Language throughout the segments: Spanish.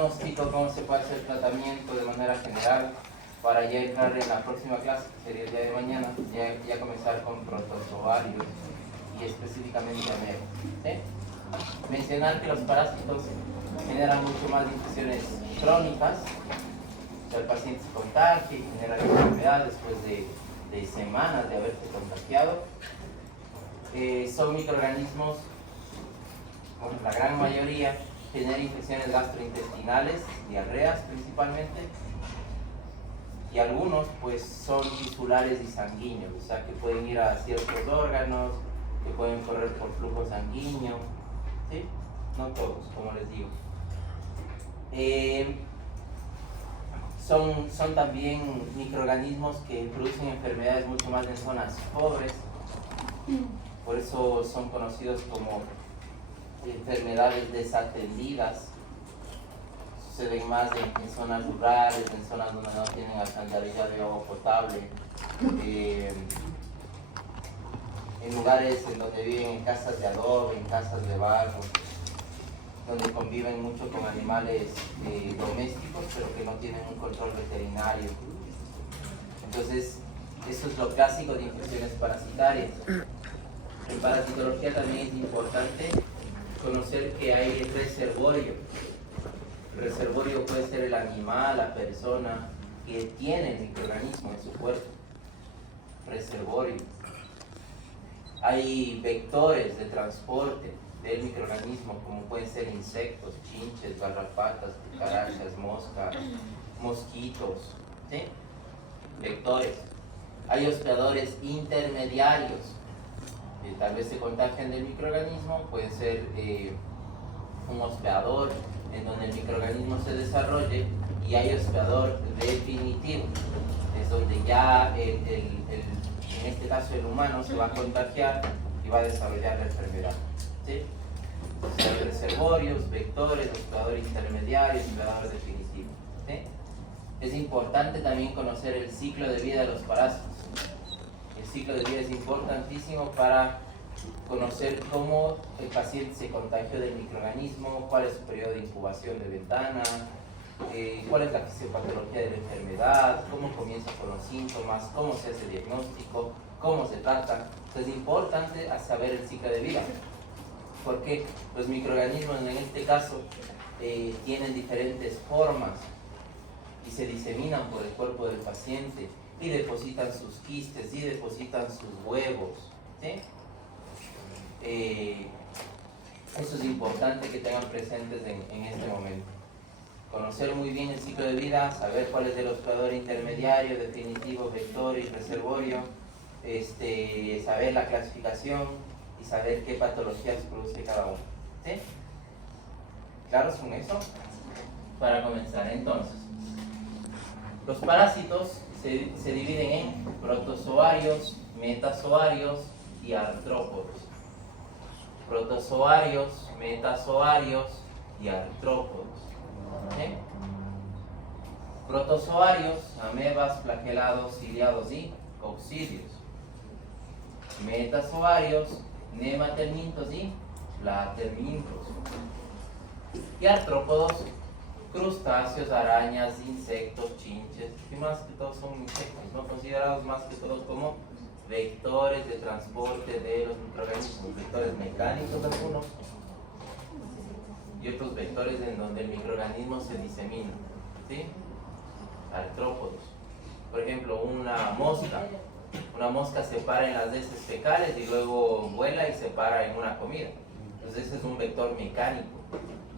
diagnóstico, cómo se puede hacer el tratamiento de manera general, para ya entrar en la próxima clase, que sería el día de mañana, ya comenzar con protozoarios y específicamente amebas. ¿Sí? Mencionar que los parásitos generan mucho más infecciones crónicas, o sea, el paciente se contagia y genera la enfermedad después de semanas de haberse contagiado. Son microorganismos, bueno, la gran mayoría generan infecciones gastrointestinales, diarreas principalmente, y algunos pues son tisulares y sanguíneos, o sea que pueden ir a ciertos órganos, que pueden correr por flujo sanguíneo, ¿sí? No todos, como les digo. Son también microorganismos que producen enfermedades mucho más en zonas pobres, por eso son conocidos como enfermedades desatendidas. Suceden más en zonas rurales, en zonas donde no tienen alcantarillado de agua potable, en lugares en donde viven en casas de adobe, en casas de barro, donde conviven mucho con animales domésticos, pero que no tienen un control veterinario. Entonces, eso es lo clásico de infecciones parasitarias. En parasitología también es importante conocer que hay reservorio. El reservorio puede ser el animal, la persona que tiene el microorganismo en su cuerpo. Reservorio. Hay vectores de transporte del microorganismo, como pueden ser insectos, chinches, garrapatas, cucarachas, moscas, mosquitos, ¿sí? Vectores. Hay hospedadores intermediarios, que tal vez se contagian del microorganismo, puede ser un hospedador en donde el microorganismo se desarrolle, y hay hospedador definitivo, es donde ya en este caso el humano se va a contagiar y va a desarrollar la enfermedad. ¿Sí? Entonces hay reservorios, vectores, hospedador intermediario, hospedador definitivo. ¿Sí? Es importante también conocer el ciclo de vida de los parásitos. El ciclo de vida es importantísimo para conocer cómo el paciente se contagió del microorganismo, cuál es su periodo de incubación de ventana, cuál es la fisiopatología de la enfermedad, cómo comienza con los síntomas, cómo se hace el diagnóstico, cómo se trata. Entonces es importante saber el ciclo de vida, porque los microorganismos en este caso tienen diferentes formas y se diseminan por el cuerpo del paciente y depositan sus quistes y depositan sus huevos, ¿sí? Eso es importante que tengan presentes en este momento. Conocer muy bien el ciclo de vida, saber cuál es el hospedador intermediario, definitivo, vector y reservorio, saber la clasificación y saber qué patologías produce cada uno. ¿Sí? ¿Claros con eso? Para comenzar, entonces, los parásitos se dividen en protozoarios, metazoarios y artrópodos. Protozoarios, metazoarios y artrópodos. ¿Sí? Protozoarios, amebas, flagelados, ciliados y coccidios. Metazoarios, nematermintos y platermintos. Y artrópodos, crustáceos, arañas, insectos, chinches, que más que todo son insectos, ¿no? Considerados más que todo como vectores de transporte de los microorganismos, vectores mecánicos algunos, y otros vectores en donde el microorganismo se disemina, ¿sí? Artrópodos. Por ejemplo, una mosca se para en las heces fecales y luego vuela y se para en una comida. Entonces ese es un vector mecánico.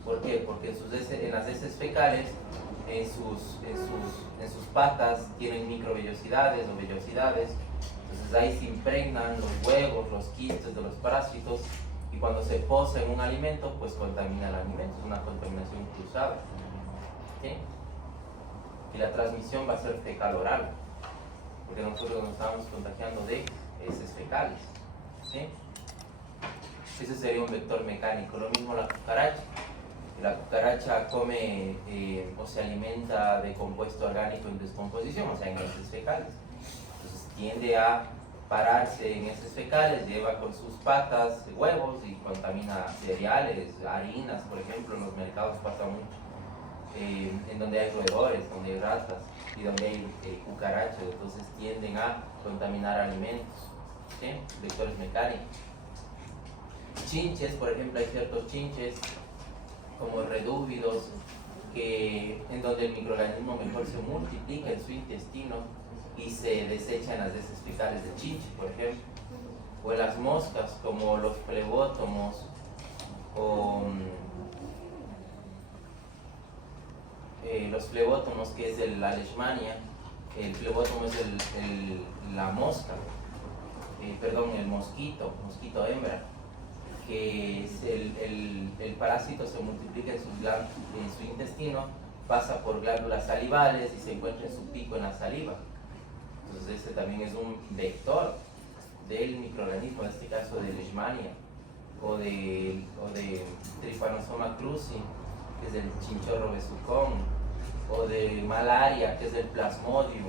¿Por qué? Porque en las heces fecales, en sus patas tienen microvellosidades o vellosidades. Entonces ahí se impregnan los huevos, los quistes de los parásitos, y cuando se posa en un alimento, pues contamina el alimento, es una contaminación cruzada. ¿Sí? Y la transmisión va a ser fecal-oral, porque nosotros nos estamos contagiando de heces fecales. ¿Sí? Ese sería un vector mecánico. Lo mismo la cucaracha. La cucaracha come o se alimenta de compuesto orgánico en descomposición, o sea, en heces fecales. Entonces tiende a pararse en heces fecales, lleva con sus patas huevos y contamina cereales, harinas, por ejemplo, en los mercados pasa mucho. donde hay roedores, donde hay ratas y donde hay cucarachas, entonces tienden a contaminar alimentos, ¿sí? Vectores mecánicos. Chinches, por ejemplo, hay ciertos chinches como redúvidos en donde el microorganismo mejor se multiplica en su intestino y se desechan las heces fecales de chinche, por ejemplo. O en las moscas como los flebótomos o los flebótomos, que es la leishmania. El flebótomo es la mosca, el mosquito hembra, que es el parásito se multiplica en su intestino, pasa por glándulas salivales y se encuentra en su pico en la saliva. Entonces este también es un vector del microorganismo, en este caso de leishmania o de Trypanosoma cruzi, que es el chinchorro besucón, o de malaria, que es el plasmodium,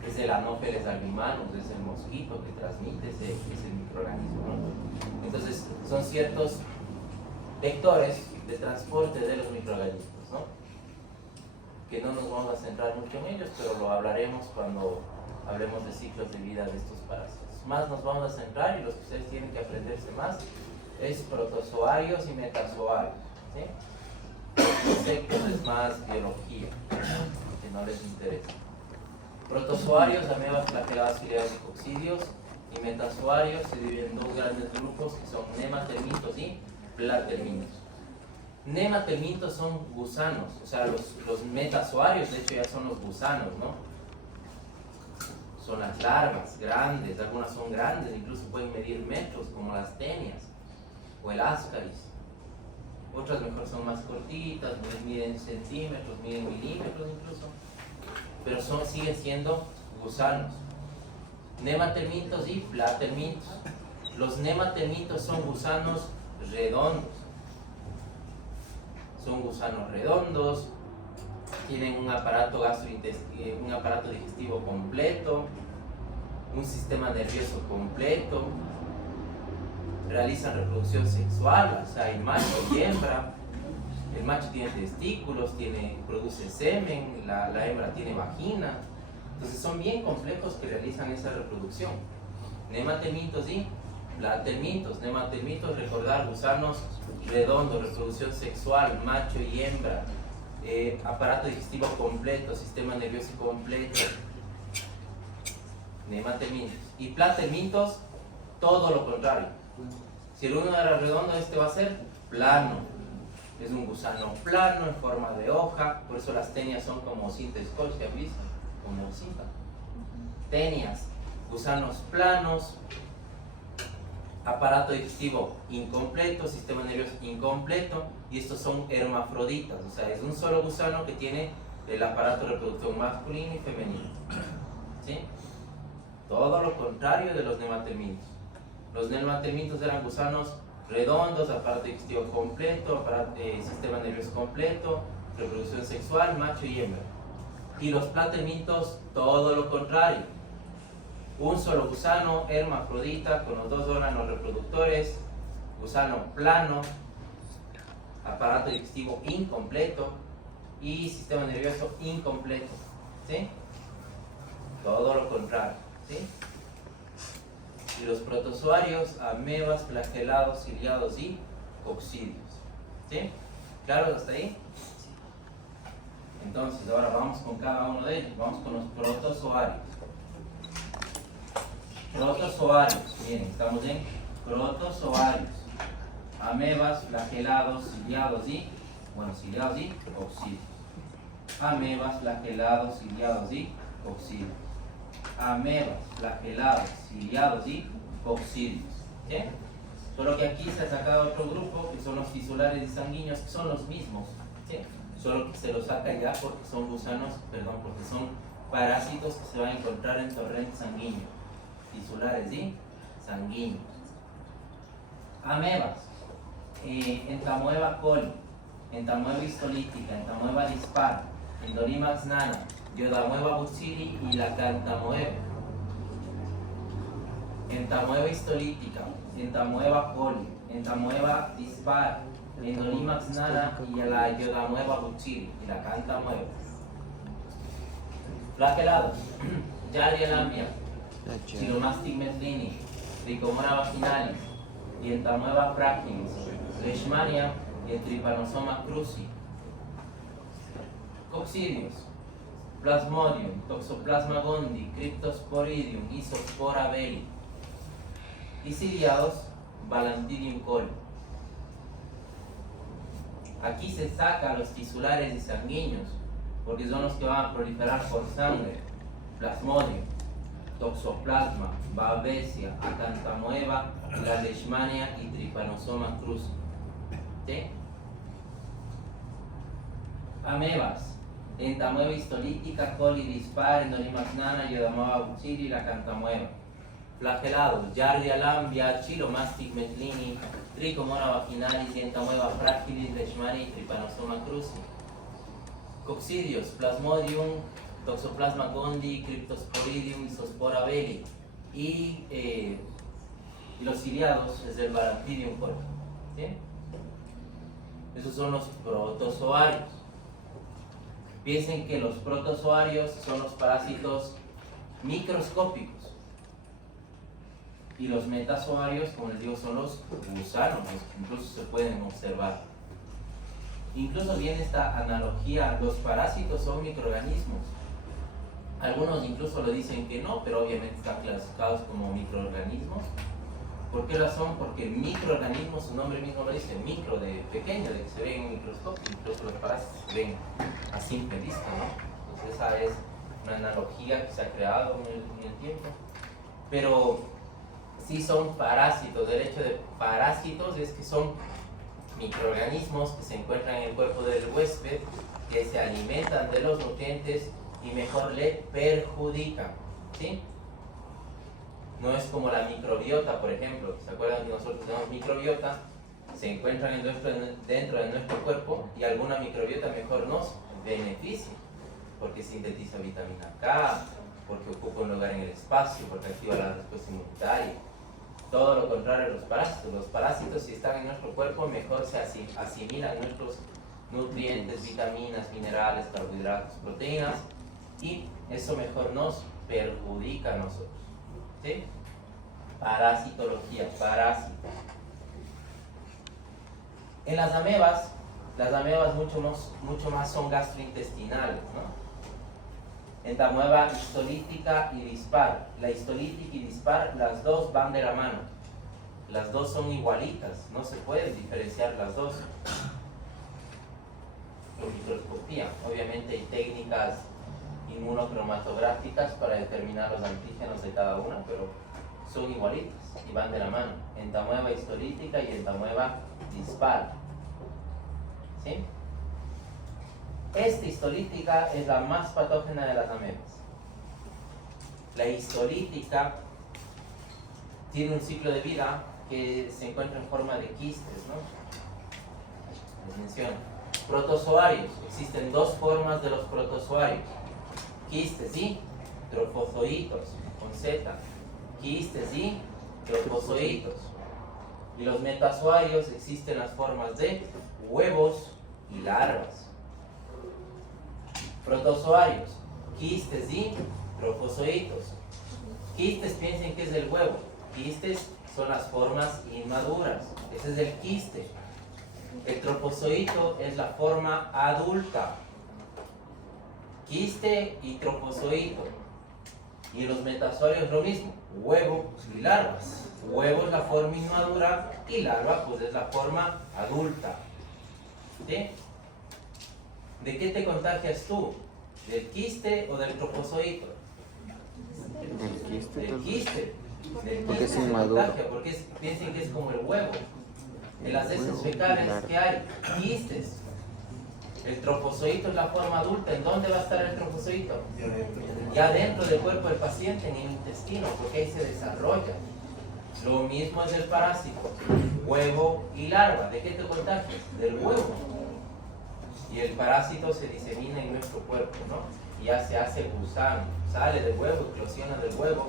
que es el Anopheles albimanus, es el mosquito que transmite ese microorganismo, ¿no? Entonces son ciertos vectores de transporte de los microorganismos, ¿no? Que no nos vamos a centrar mucho en ellos, pero lo hablaremos cuando hablemos de ciclos de vida de estos parásitos. Más nos vamos a centrar, y los que ustedes tienen que aprenderse más, es protozoarios y metazoarios, ¿sí? Insectos es más biología, que no les interesa. Protozoarios, amebas, flageladas, ciliados y coccidios, y metazoarios se dividen en dos grandes grupos que son nematermitos y platermitos. Nematermitos son gusanos, o sea, los metazoarios de hecho ya son los gusanos, ¿no? Son las larvas grandes, algunas son grandes, incluso pueden medir metros, como las tenias o el ascaris. Otras mejor son más cortitas, miden centímetros, miden milímetros incluso, pero siguen siendo gusanos. Nematermitos y platermitos. Los nematermitos son gusanos redondos. Son gusanos redondos, tienen un aparato digestivo completo, un sistema nervioso completo, realizan reproducción sexual, o sea, hay macho y hembra. El macho tiene testículos, produce semen, la hembra tiene vagina. Entonces son bien complejos que realizan esa reproducción. Nematermitos y platermitos. Nematermitos, recordar, gusanos redondos, reproducción sexual, macho y hembra, aparato digestivo completo, sistema nervioso completo. Nematermitos. Y platermitos, todo lo contrario. Si el uno era redondo, este va a ser plano. Es un gusano plano en forma de hoja, por eso las tenias son como cinta scotch, ¿ya viste? Como cinta. Tenias, gusanos planos, aparato digestivo incompleto, sistema nervioso incompleto, y estos son hermafroditas, o sea, es un solo gusano que tiene el aparato reproductor masculino y femenino. ¿Sí? Todo lo contrario de los nematermitos. Los nematermitos eran gusanos redondos, aparato digestivo completo, sistema nervioso completo, reproducción sexual, macho y hembra. Y los platermitos, todo lo contrario. Un solo gusano, hermafrodita, con los dos órganos reproductores, gusano plano, aparato digestivo incompleto y sistema nervioso incompleto. ¿Sí? Todo lo contrario. ¿Sí? Y los protozoarios, amebas, flagelados, ciliados y coccidios. ¿Sí? ¿Claro hasta ahí? Entonces, ahora vamos con cada uno de ellos. Vamos con los protozoarios. Protozoarios, bien, estamos en protozoarios. Amebas, flagelados, ciliados y coccidios. Amebas, flagelados, ciliados y coccidios. Amebas, flagelados, ciliados y coccidios. ¿Sí? Solo que aquí se ha sacado otro grupo que son los tisulares y sanguíneos, que son los mismos. ¿Sí? Solo que se los saca ya porque son gusanos, porque son parásitos que se van a encontrar en torrente sanguíneo. Tisulares y sanguíneos. Amebas, Entamoeba coli, Entamoeba histolítica, Entamoeba dispar, Endolimax nana, Yodamoeba butzili y la Cantamoeba. Entamoeba histolítica, Entamoeba coli, Entamoeba dispar, Endolimax nana y la yodamueva buchiri y la canta mueva. Flagelados, Giardia lambia, Chilomastic metlini, Ricomora vaginalis, Dientamueva fragilis, Leishmania y el Trypanosoma cruzi. Coccidios, Plasmodium, Toxoplasma gondii, Cryptosporidium, Isospora belli. Y ciliados, Balantidium coli. Aquí se saca los tisulares y sanguíneos, porque son los que van a proliferar por sangre. Plasmodium, Toxoplasma, Babesia, Acantamueva, la Leishmania y Trypanosoma cruzi. ¿Sí? Amebas, Entamueva histolítica, coli dispar, Endolimax nana, Yodamueva buchiri, la cantamueva. Flagelados, Giardia lambia, Chilomastic metlini, Tricomona vaginalis, Dientamueva fragilis, Leishmania y Trypanosoma cruzi. Coccidios, Plasmodium, Toxoplasma gondii, Cryptosporidium, Isospora belli. Y los ciliados es el Balantidium coli. ¿Sí? Esos son los protozoarios. Piensen que los protozoarios son los parásitos microscópicos. Y los metazoarios, como les digo, son los gusanos, que incluso se pueden observar. Incluso viene esta analogía, los parásitos son microorganismos. Algunos incluso lo dicen que no, pero obviamente están clasificados como microorganismos. ¿Por qué razón? Porque el microorganismo, su nombre mismo lo dice, micro, de pequeño, de que se ve en un microscopio. Incluso los parásitos se ven a simple vista, ¿no? Entonces esa es una analogía que se ha creado en el tiempo. Pero sí son parásitos. El hecho de parásitos es que son microorganismos que se encuentran en el cuerpo del huésped, que se alimentan de los nutrientes y mejor le perjudican, ¿sí? No es como la microbiota, por ejemplo. ¿Se acuerdan que nosotros tenemos microbiota? Se encuentran dentro de nuestro cuerpo y alguna microbiota mejor nos beneficia, porque sintetiza vitamina K, porque ocupa un lugar en el espacio, porque activa la respuesta inmunitaria. Todo lo contrario a los parásitos. Los parásitos, si están en nuestro cuerpo, mejor se asimilan nuestros nutrientes, vitaminas, minerales, carbohidratos, proteínas, y eso mejor nos perjudica a nosotros. ¿Sí? Parasitología, parásito. En las amebas mucho más son gastrointestinales, ¿no? Entamueva histolítica y dispar. La histolítica y dispar, las dos van de la mano. Las dos son igualitas, no se pueden diferenciar las dos. Con microscopía, obviamente hay técnicas inmunocromatográficas para determinar los antígenos de cada una, pero son igualitas y van de la mano. Entamueva histolítica y entamueva dispar. ¿Sí? Esta histolítica es la más patógena de las amebas. La histolítica tiene un ciclo de vida que se encuentra en forma de quistes, ¿no? Les menciono. Protozoarios. Existen dos formas de los protozoarios. Quistes y trofozoitos, con Z. Quistes y trofozoitos. Y los metazoarios, existen las formas de huevos y larvas. Protozoarios, quistes y trofozoitos. Quistes, piensen que es el huevo. Quistes son las formas inmaduras. Ese es el quiste. El trofozoito es la forma adulta. Quiste y trofozoito. Y en los metazoarios lo mismo, huevo y larvas. Huevo es la forma inmadura y larva pues es la forma adulta. ¿Sí? ¿De qué te contagias tú? ¿Del quiste o del trofozoito? Del quiste. Del quiste. Del Porque quiste es se inmaduro. contagia, porque piensen que es como el huevo. En las heces fecales, ¿qué hay? Quistes. El trofozoito es la forma adulta. ¿En dónde va a estar el trofozoito? Ya dentro del cuerpo del paciente, en el intestino, porque ahí se desarrolla. Lo mismo es el parásito. Huevo y larva. ¿De qué te contagias? Del huevo. Y el parásito se disemina en nuestro cuerpo, ¿no? Y ya se hace gusano. Sale del huevo, eclosiona del huevo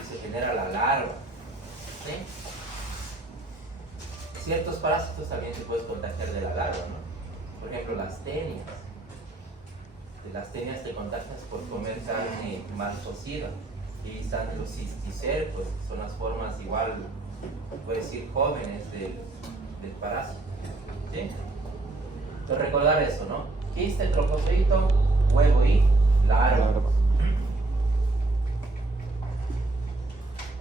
y se genera la larva. ¿Sí? Ciertos parásitos también te puedes contagiar de la larva, ¿no? Por ejemplo, las tenias. De las tenias te contagias por comer carne mal cocida. Y están los cisticercos, que son las formas igual, puedes decir, jóvenes del parásito. ¿Sí? Entonces recordar eso, ¿no? Quiste, trofozoito, huevo y larva.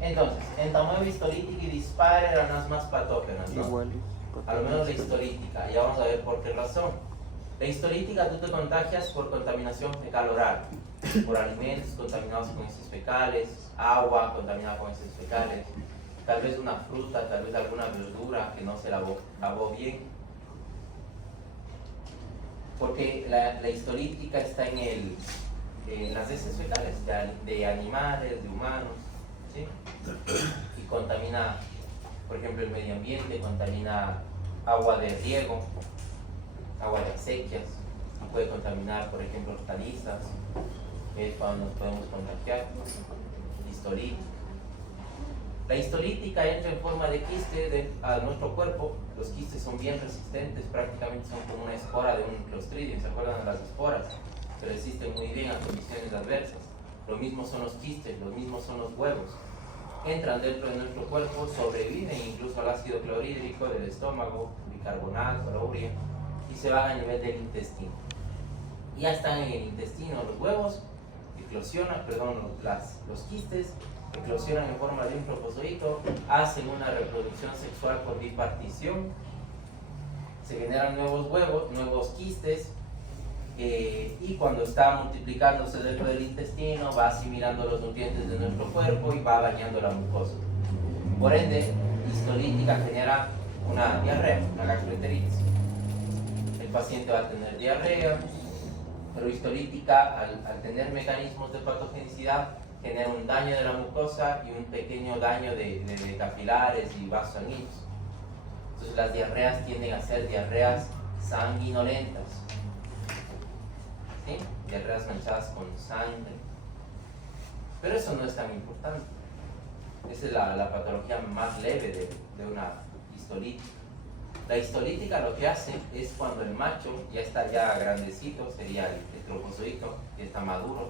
Entonces, entamoeba histolítica y dispar eran las más patógenas, ¿no? Igual. A lo menos la histolítica, ya vamos a ver por qué razón. La histolítica tú te contagias por contaminación fecal oral, por alimentos contaminados con heces fecales, agua contaminada con heces fecales, tal vez una fruta, tal vez alguna verdura que no se lavó bien. Porque la histolítica está en las heces fecales de animales, de humanos, ¿sí? Y contamina, por ejemplo, el medio ambiente, contamina agua de riego, agua de acequias, y puede contaminar, por ejemplo, hortalizas, que es cuando nos podemos contagiar. Histolítica. La histolítica entra en forma de quiste a nuestro cuerpo. Los quistes son bien resistentes, prácticamente son como una espora de un clostridium. ¿Se acuerdan de las esporas? Se resisten muy bien a condiciones adversas. Lo mismo son los quistes, lo mismo son los huevos. Entran dentro de nuestro cuerpo, sobreviven incluso al ácido clorhídrico del estómago, bicarbonato, la urea, y se van a nivel del intestino. Ya están en el intestino los huevos, eclosionan, los quistes, eclosionan en forma de un trofozoito, hacen una reproducción sexual por bipartición, se generan nuevos huevos, nuevos quistes, y cuando está multiplicándose dentro del intestino va asimilando los nutrientes de nuestro cuerpo y va dañando la mucosa. Por ende, histolítica genera una diarrea, una gastroenteritis. El paciente va a tener diarrea, pero histolítica al tener mecanismos de patogenicidad genera un daño de la mucosa y un pequeño daño de capilares y vasos sanguíneos. Entonces las diarreas tienden a ser diarreas sanguinolentas, ¿sí? Diarreas manchadas con sangre. Pero eso no es tan importante. Esa es la patología más leve de una histolítica. La histolítica lo que hace es cuando el macho ya está grandecito, sería el trofozoito, que está maduro,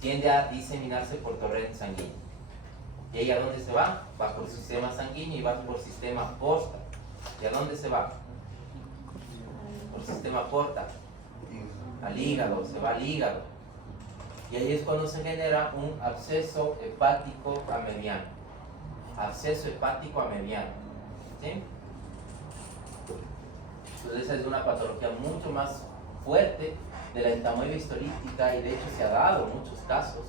tiende a diseminarse por torrente sanguíneo. ¿Y ahí a dónde se va? Va por sistema sanguíneo y va por sistema porta. ¿Y a dónde se va? Por sistema porta. Al hígado, se va al hígado. Y ahí es cuando se genera un absceso hepático amediano. Absceso hepático amediano. ¿Sí? Entonces esa es una patología mucho más fuerte de la entamoeba histolítica y de hecho se ha dado en muchos casos.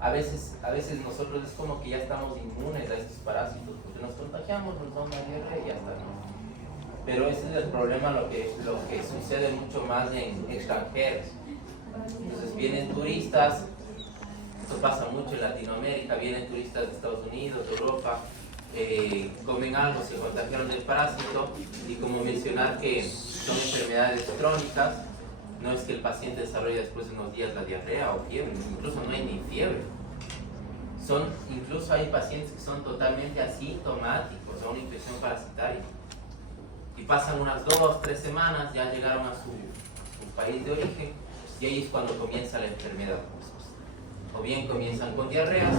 A veces nosotros es como que ya estamos inmunes a estos parásitos porque nos contagiamos, nos da una diarrea y ya está, ¿no? Pero ese es el problema, lo que sucede mucho más en extranjeros. Entonces vienen turistas, esto pasa mucho en Latinoamérica, vienen turistas de Estados Unidos, de Europa, comen algo, se contagiaron del parásito y como mencionar que son enfermedades crónicas, no es que el paciente desarrolle después de unos días la diarrea o fiebre, incluso no hay ni fiebre. Incluso hay pacientes que son totalmente asintomáticos a una infección parasitaria y pasan unas 2-3 semanas, ya llegaron a su país de origen y ahí es cuando comienza la enfermedad. O bien comienzan con diarreas,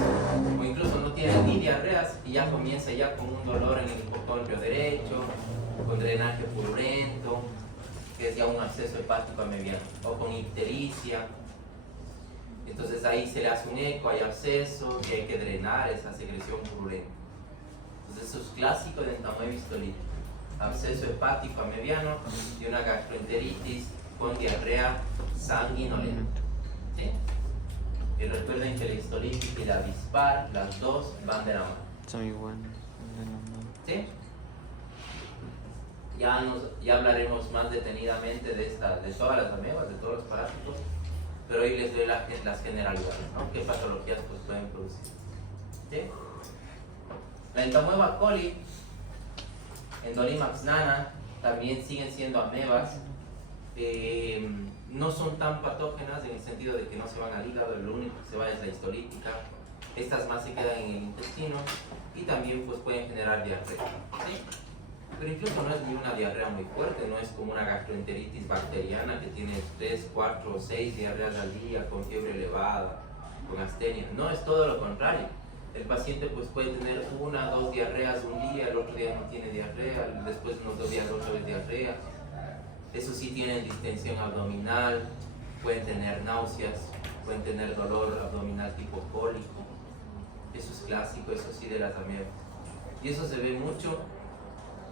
o incluso no tienen ni diarreas y ya comienza ya con un dolor en el hipocondrio derecho, con drenaje purulento, que es ya un absceso hepático amediano, o con ictericia. Entonces ahí se le hace un eco, hay absceso y hay que drenar esa secreción purulenta. Entonces eso es clásico de entamoeba histolítica, absceso hepático amediano y una gastroenteritis con diarrea sanguinolenta. ¿Sí? Y recuerden que la histolítica y la dispar, las dos van de la mano. Son igual. ¿Sí? Ya hablaremos más detenidamente de todas las amebas, de todos los parásitos, pero hoy les doy las generalidades, ¿no? ¿Qué patologías pues, pueden producir? ¿Sí? La entamoeba coli, Endolimax nana, también siguen siendo amebas. No son tan patógenas en el sentido de que no se van al hígado, lo único que se va es la histolítica. Estas más se quedan en el intestino y también pues, pueden generar diarrea. ¿Sí? Pero incluso no es ni una diarrea muy fuerte, no es como una gastroenteritis bacteriana que tiene 3, 4 o 6 diarreas al día con fiebre elevada, con astenia. No, es todo lo contrario. El paciente pues puede tener 1 o 2 diarreas un día, el otro día no tiene diarrea, después de unos 2 días otra vez diarrea. Eso sí, tienen distensión abdominal, pueden tener náuseas, pueden tener dolor abdominal tipo cólico. Eso es clásico, eso sí de las amebas. Y eso se ve mucho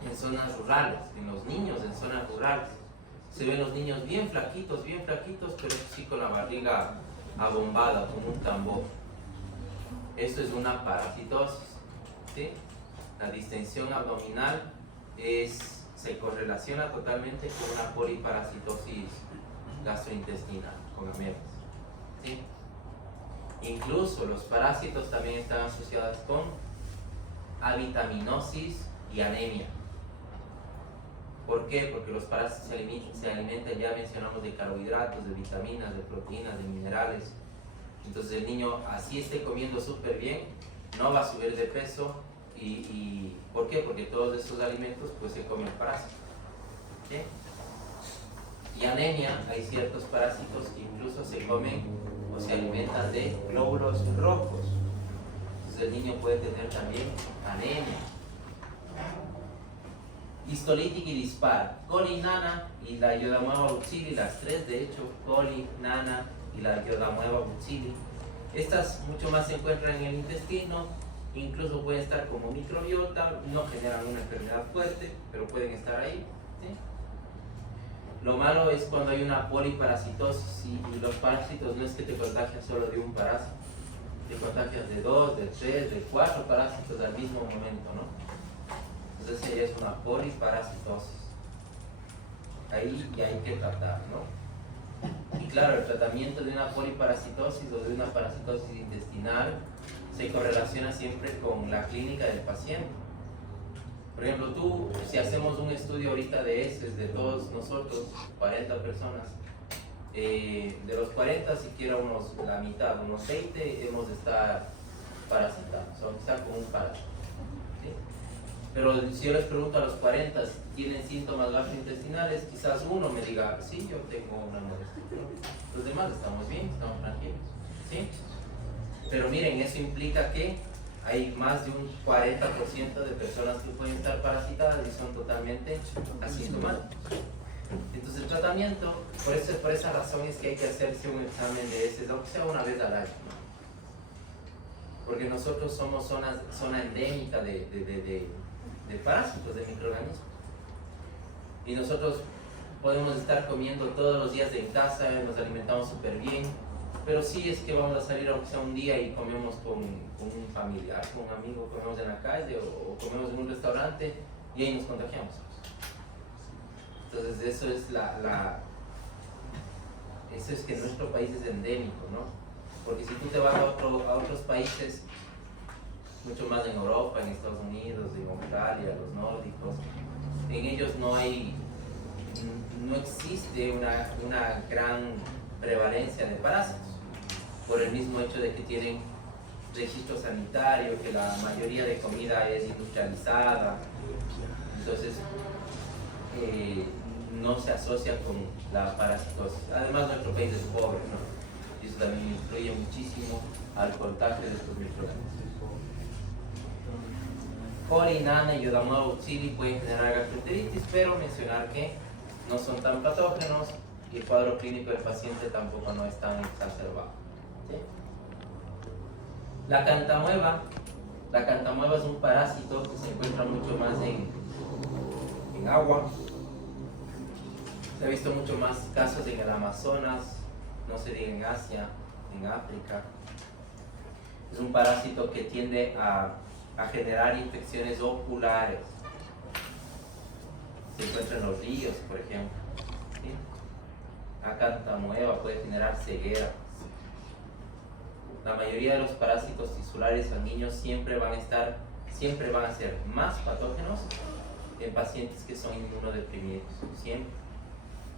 en zonas rurales, en los niños en zonas rurales. Se ven los niños bien flaquitos, pero sí con la barriga abombada, como un tambor. Esto es una parasitosis, ¿sí? La distensión abdominal se correlaciona totalmente con una poliparasitosis gastrointestinal, con amebas, ¿sí? Incluso los parásitos también están asociados con avitaminosis y anemia. ¿Por qué? Porque los parásitos se alimentan, ya mencionamos, de carbohidratos, de vitaminas, de proteínas, de minerales. Entonces el niño, así esté comiendo súper bien, no va a subir de peso. Y ¿por qué? Porque todos esos alimentos pues se comen parásitos, ¿sí? Y anemia, hay ciertos parásitos que incluso se comen o se alimentan de glóbulos rojos. Entonces el niño puede tener también anemia. Histolítica y dispar, coli, nana y la Iodamoeba buccili, las tres de hecho, coli, nana y la Iodamoeba buccili. Estas mucho más se encuentran en el intestino, incluso pueden estar como microbiota, no generan una enfermedad fuerte, pero pueden estar ahí, ¿sí? Lo malo es cuando hay una poliparasitosis y los parásitos no es que te contagias solo de un parásito, te contagias de 2, de 3, de 4 parásitos al mismo momento, ¿no? Entonces ella es una poliparasitosis. Ahí ya hay que tratar, ¿no? Y claro, el tratamiento de una poliparasitosis o de una parasitosis intestinal se correlaciona siempre con la clínica del paciente. Por ejemplo, si hacemos un estudio ahorita de heces de todos nosotros, 40 personas, de los 40 siquiera la mitad, unos 20 hemos de estar parasitados, o quizá con un parásito, ¿sí? Pero si yo les pregunto a los 40 si tienen síntomas gastrointestinales, quizás uno me diga, sí, yo tengo una molestia. Los demás estamos bien, estamos tranquilos, ¿sí? Pero miren, eso implica que hay más de un 40% de personas que pueden estar parasitadas y son totalmente asintomáticos. Entonces el tratamiento, por esa razón es que hay que hacerse un examen de heces, aunque sea una vez al año, ¿no? Porque nosotros somos zona endémica de parásitos, de microorganismos. Y nosotros podemos estar comiendo todos los días en casa, nos alimentamos súper bien, pero sí es que vamos a salir aunque sea un día y comemos con un familiar, con un amigo, comemos en la calle o comemos en un restaurante y ahí nos contagiamos. Entonces eso es eso es que nuestro país es endémico, ¿no? Porque si tú te vas a otros países, mucho más en Europa, en Estados Unidos, en Australia, los nórdicos, en ellos no existe una gran prevalencia de parásitos, por el mismo hecho de que tienen registro sanitario, que la mayoría de comida es industrializada, entonces no se asocia con la parasitosis. Además nuestro país es pobre, ¿no? Y eso también influye muchísimo al contagio de estos microorganismos. Coli, nana y Iodamoeba buccili pueden generar gastroenteritis, pero mencionar que no son tan patógenos y el cuadro clínico del paciente tampoco no es tan exacerbado, ¿sí? La cantamueva es un parásito que se encuentra mucho más en agua. Se ha visto mucho más casos en el Amazonas, no se diga en Asia, en África. Es un parásito que tiende a generar infecciones oculares. Se encuentra en los ríos, por ejemplo, ¿sí? La cantamueva puede generar ceguera. La mayoría de los parásitos tisulares sanguíneos siempre van a ser más patógenos en pacientes que son inmunodeprimidos, siempre,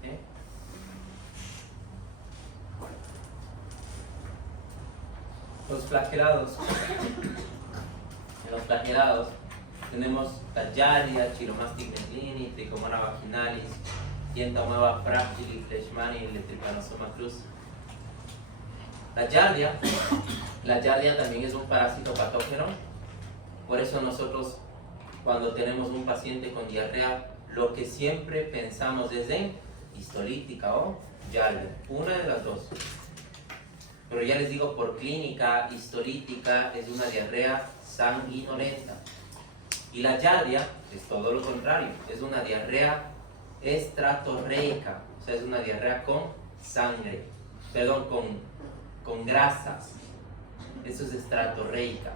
¿sí? Los flagelados. En los flagelados tenemos La Giardia, Chiromastic meslini, Trichomona vaginalis, Dientamoeba fragilis, Leishmani y Trypanosoma cruzi. La Giardia también es un parásito patógeno. Por eso nosotros, cuando tenemos un paciente con diarrea, lo que siempre pensamos es en histolítica o Giardia, una de las dos. Pero ya les digo, por clínica, histolítica es una diarrea sanguinolenta. Y la Giardia es todo lo contrario, es una diarrea estratorreica, o sea, es una diarrea con sangre, perdón, con grasas. Eso es estratorreica.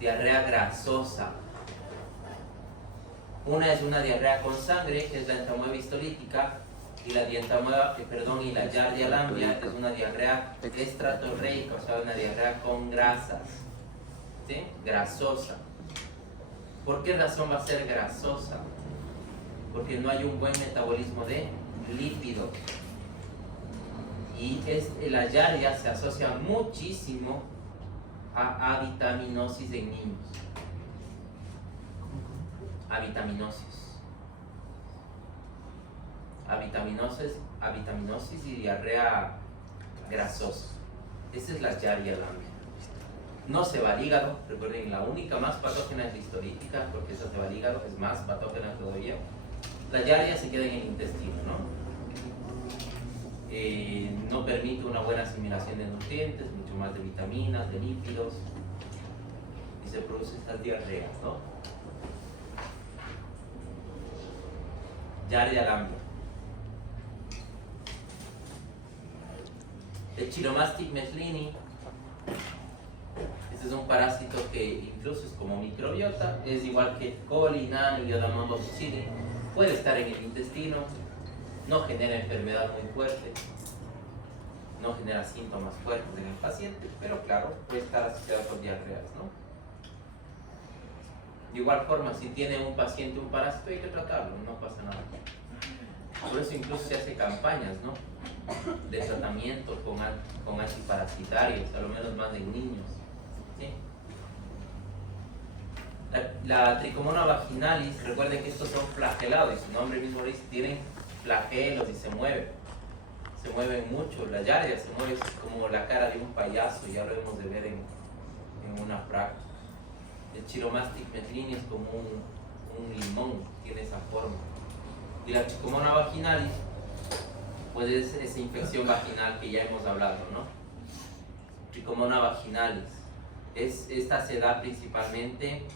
Diarrea grasosa. Una es una diarrea con sangre, que es la entamoeba histolítica, y la y la Giardia lamblia es una diarrea estratorreica, o sea, una diarrea con grasas, ¿sí? Grasosa. ¿Por qué razón va a ser grasosa? Porque no hay un buen metabolismo de lípidos. Y la Giardia se asocia muchísimo a avitaminosis en niños. Avitaminosis y diarrea grasosa. Esa es la Giardia lamblia. No se va al hígado, recuerden, la única más patógena es la histolítica, porque esa se va al hígado, es más patógena todavía. La Giardia se queda en el intestino, ¿no? No permite una buena asimilación de nutrientes, mucho más de vitaminas, de lípidos, y se producen estas diarreas, ¿no? Giardia lamblia. El Chiromastic meslini, este es un parásito que incluso es como microbiota, es igual que coli, nani, Iodamoeba fucili, puede estar en el intestino, no genera enfermedad muy fuerte, no genera síntomas fuertes en el paciente, pero claro, puede estar asociado con diarreas, ¿no? De igual forma, si tiene un paciente un parásito, hay que tratarlo, no pasa nada. Por eso incluso se hace campañas, ¿no?, de tratamiento con antiparasitarios, a lo menos más en niños, ¿sí? La Trichomona vaginalis, recuerden que estos son flagelados, y su nombre mismo dice, tienen flagelos y se mueven mucho. La Giardia se mueve como la cara de un payaso, ya lo hemos de ver en una práctica. El Chiromastic meslini es como un limón, tiene esa forma. Y la Trichomona vaginalis, pues es esa infección vaginal que ya hemos hablado, ¿no? Trichomona vaginalis. Esta se da principalmente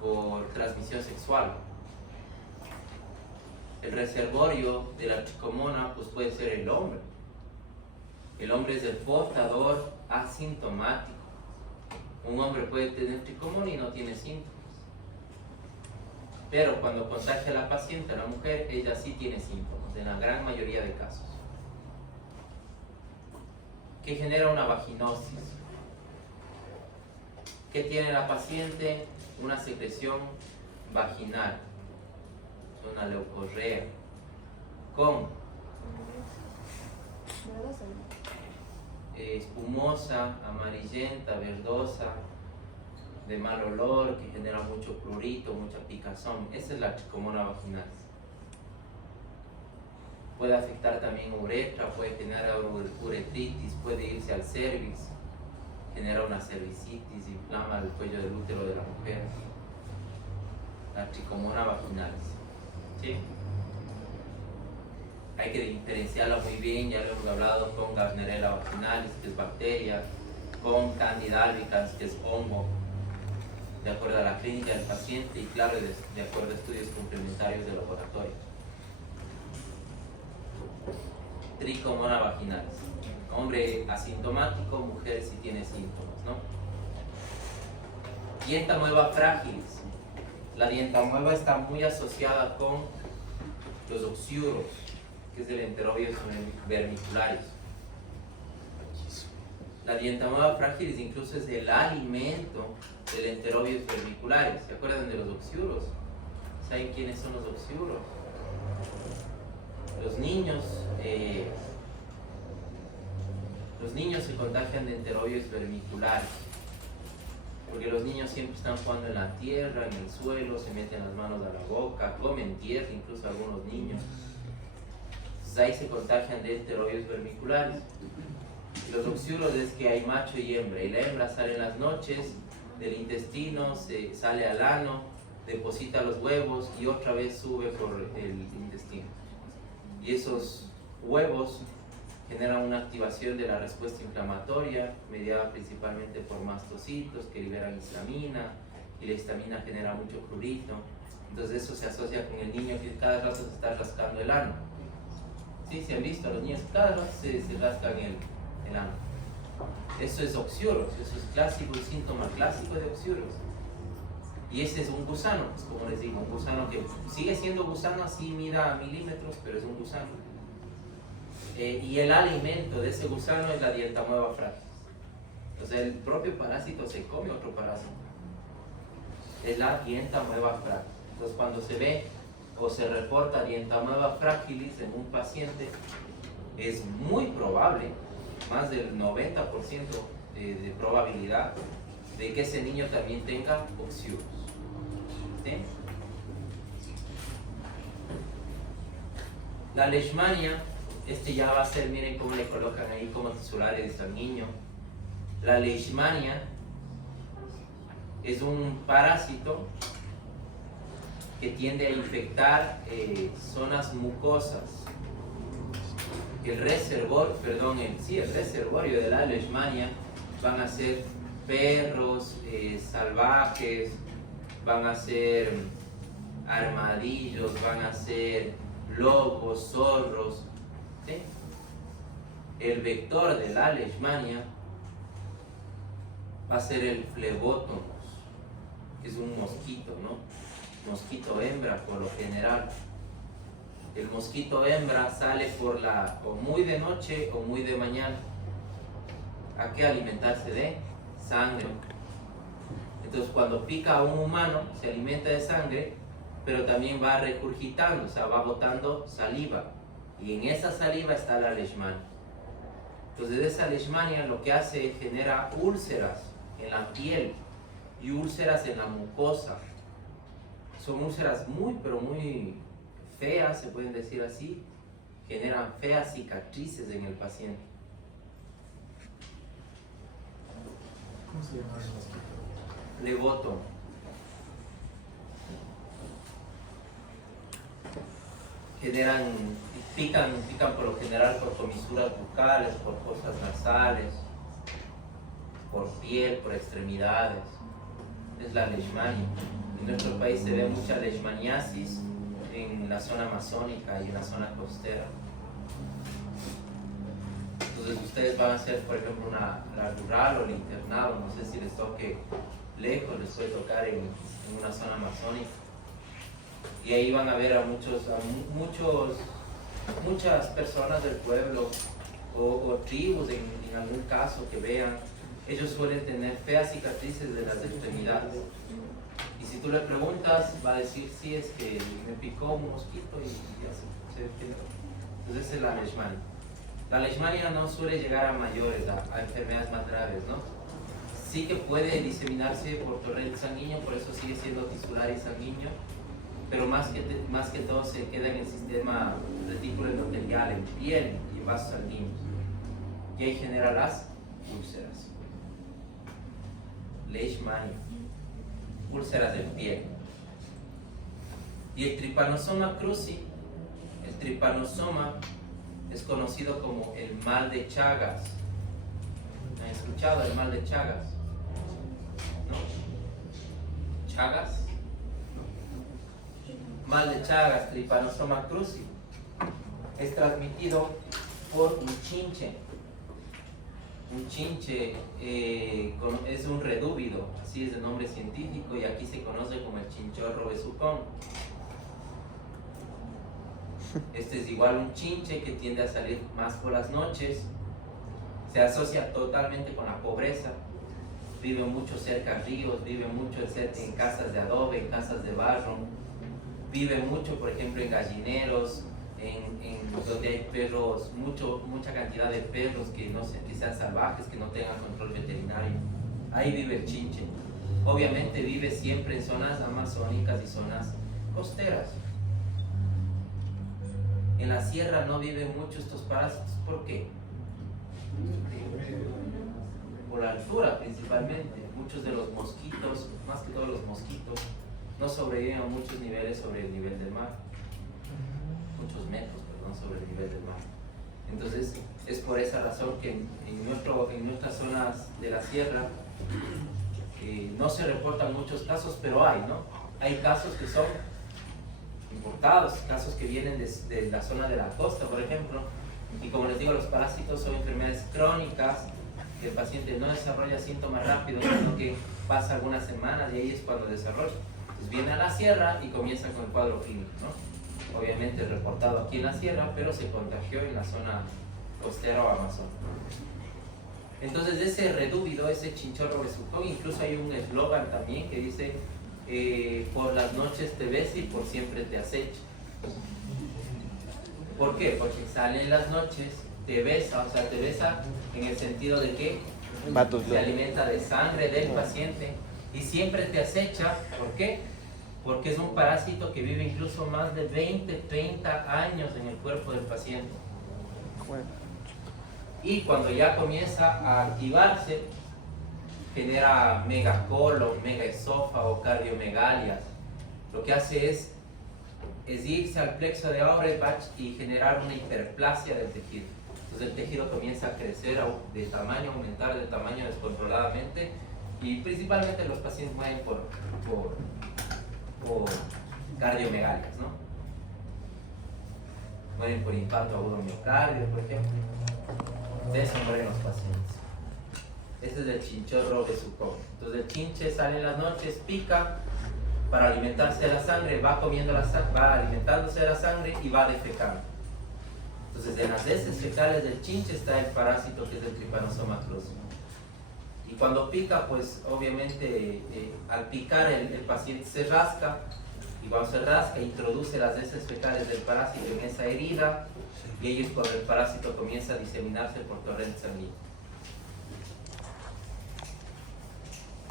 por transmisión sexual. El reservorio de la trichomona pues puede ser el hombre. El hombre es el portador asintomático. Un hombre puede tener trichomona y no tiene síntomas. Pero cuando contagia a la paciente, a la mujer, ella sí tiene síntomas, en la gran mayoría de casos. ¿Qué genera una vaginosis? ¿Qué tiene la paciente? Una secreción vaginal, una leucorrea, con espumosa, amarillenta, verdosa, de mal olor, que genera mucho prurito, mucha picazón. Esa es la Trichomona vaginalis. Puede afectar también uretra, puede generar uretritis, puede irse al cervix, genera una cervicitis, inflama el cuello del útero de la mujer. La Trichomona vaginalis, ¿sí? Hay que diferenciarla muy bien, ya lo hemos hablado, con Gardnerella vaginalis, que es bacteria, con Candida albicans, que es hongo, de acuerdo a la clínica del paciente y claro, de acuerdo a estudios complementarios de laboratorio. Trichomona vaginalis. Hombre asintomático, mujer si tiene síntomas, ¿no? Dientamoeba fragilis. La dientamoeba está muy asociada con los oxiuros, que es el Enterobius vermicularis. La Dientamoeba fragilis incluso es el alimento del Enterobius vermicularis. ¿Se acuerdan de los oxiuros? ¿Saben quiénes son los oxiuros? Los niños se contagian de Enterobius vermicularis. porque los niños siempre están jugando en la tierra, en el suelo, se meten las manos a la boca, comen tierra, incluso algunos niños. Entonces ahí se contagian de enterovirus vermiculares. Y los oxiuros es que hay macho y la hembra sale en las noches del intestino, se sale al ano, deposita los huevos y otra vez sube por el intestino. Y esos huevos generan una activación de la respuesta inflamatoria, mediada principalmente por mastocitos que liberan histamina, y la histamina genera mucho prurito. Entonces eso se asocia con el niño que cada rato se está rascando el ano. ¿Sí? ¿Se han visto a los niños? Cada rato se rascan el ano. Eso es oxiuros, eso es clásico, un síntoma clásico de oxiuros. Y ese es un gusano, pues como les digo, un gusano que sigue siendo gusano, así mida milímetros, pero es un gusano. Y el alimento de ese gusano es la Dientamoeba fragilis. O sea, el propio parásito se come otro parásito. Es la Dientamoeba fragilis. Entonces, cuando se ve o se reporta Dientamoeba fragilis en un paciente, es muy probable, más del 90% de probabilidad, de que ese niño también tenga oxiuros. ¿Sí? La leishmania, ya va a ser, miren cómo le colocan ahí como titulares al niño. La leishmania es un parásito que tiende a infectar zonas mucosas. El reservorio de la leishmania van a ser perros salvajes, van a ser armadillos, van a ser lobos, zorros. ¿Sí? El vector de la leishmania va a ser el flebótomos, que es un mosquito, ¿no? Mosquito hembra por lo general. El mosquito hembra sale o muy de noche o muy de mañana. ¿A qué alimentarse? De sangre. Entonces cuando pica a un humano se alimenta de sangre, pero también va regurgitando, o sea, va botando saliva. Y en esa saliva está la leishmania. Entonces esa leishmania lo que hace es genera úlceras en la piel y úlceras en la mucosa. Son úlceras muy, pero muy feas, se pueden decir así. Generan feas cicatrices en el paciente. ¿Cómo se llama el mosquito? Flebótomo. Pican por lo general por comisuras bucales, por fosas nasales, por piel, por extremidades. Es la leishmania. En nuestro país se ve mucha leishmaniasis en la zona amazónica y en la zona costera. Entonces ustedes van a hacer, por ejemplo, la rural o el internado, no sé si les toque lejos, les puede tocar en una zona amazónica. Y ahí van a ver a muchas personas del pueblo o tribus en algún caso que vean. Ellos suelen tener feas cicatrices de las extremidades. Y si tú le preguntas, va a decir, sí, es que me picó un mosquito y ya se quedó. Entonces esa es la leishmania. La leishmania no suele llegar a mayores, a enfermedades más graves, ¿no? Sí que puede diseminarse por torrente sanguíneo, por eso sigue siendo tisular y sanguíneo, pero más que todo se queda en el sistema retículo endotelial, en piel y en vasos sanguíneos. Y ahí genera las úlceras. Leishmania, úlceras de piel. Y el Trypanosoma cruzi, el trypanosoma es conocido como el mal de Chagas. ¿Han escuchado el mal de Chagas? ¿No? ¿Chagas? Mal de Chagas, Trypanosoma cruzi, es transmitido por un chinche. Un chinche es un redúvido, así es el nombre científico, y aquí se conoce como el chinchorro besucón. Este es igual un chinche que tiende a salir más por las noches, se asocia totalmente con la pobreza, vive mucho cerca de ríos, vive mucho en casas de adobe, en casas de barro, vive mucho, por ejemplo, en gallineros, donde hay perros, mucha cantidad de perros que sean salvajes, que no tengan control veterinario. Ahí vive el chinche. obviamente vive siempre en zonas amazónicas y zonas costeras. En la sierra no viven mucho estos parásitos. ¿Por qué? Por la altura principalmente. Muchos de los mosquitos, más que todos los mosquitos, no sobreviven a muchos niveles sobre el nivel del mar. Muchos metros, perdón, sobre el nivel del mar. Entonces, es por esa razón que en nuestras zonas de la sierra no se reportan muchos casos, pero hay, ¿no? Hay casos que son importados, casos que vienen de la zona de la costa, por ejemplo, y como les digo, los parásitos son enfermedades crónicas, que el paciente no desarrolla síntomas rápidos, sino que pasa algunas semanas y ahí es cuando desarrolla. Entonces viene a la sierra y comienza con el cuadro clínico, ¿no? Obviamente reportado aquí en la sierra, pero se contagió en la zona costera o amazónica. Entonces ese redúvido, ese chinchorro besucón, incluso hay un eslogan también que dice por las noches te besa y por siempre te acecha. ¿Por qué? Porque sale en las noches, te besa, o sea, te besa en el sentido de que se alimenta de sangre del paciente y siempre te acecha. ¿Por qué? Porque es un parásito que vive incluso más de 20, 30 años en el cuerpo del paciente. Y cuando ya comienza a activarse, genera megacolon, megaesófago, cardiomegalias. Lo que hace es irse al plexo de Auerbach y generar una hiperplasia del tejido. Entonces el tejido comienza a crecer de tamaño, aumentar de tamaño descontroladamente, y principalmente los pacientes mueren por cardiomegalias, ¿no? Mueren por infarto agudo miocardio, por ejemplo. De eso mueren los pacientes. Este es el chinchorro besucón. Entonces el chinche sale en las noches, pica para alimentarse de la sangre, va comiendo la sangre, va alimentándose de la sangre y va defecando. Entonces en las heces fecales del chinche está el parásito que es el Trypanosoma cruzi. Y cuando pica, pues obviamente al picar el paciente se rasca, y cuando se rasca introduce las heces fecales del parásito en esa herida, y ello es cuando el parásito comienza a diseminarse por torrente sanguíneo.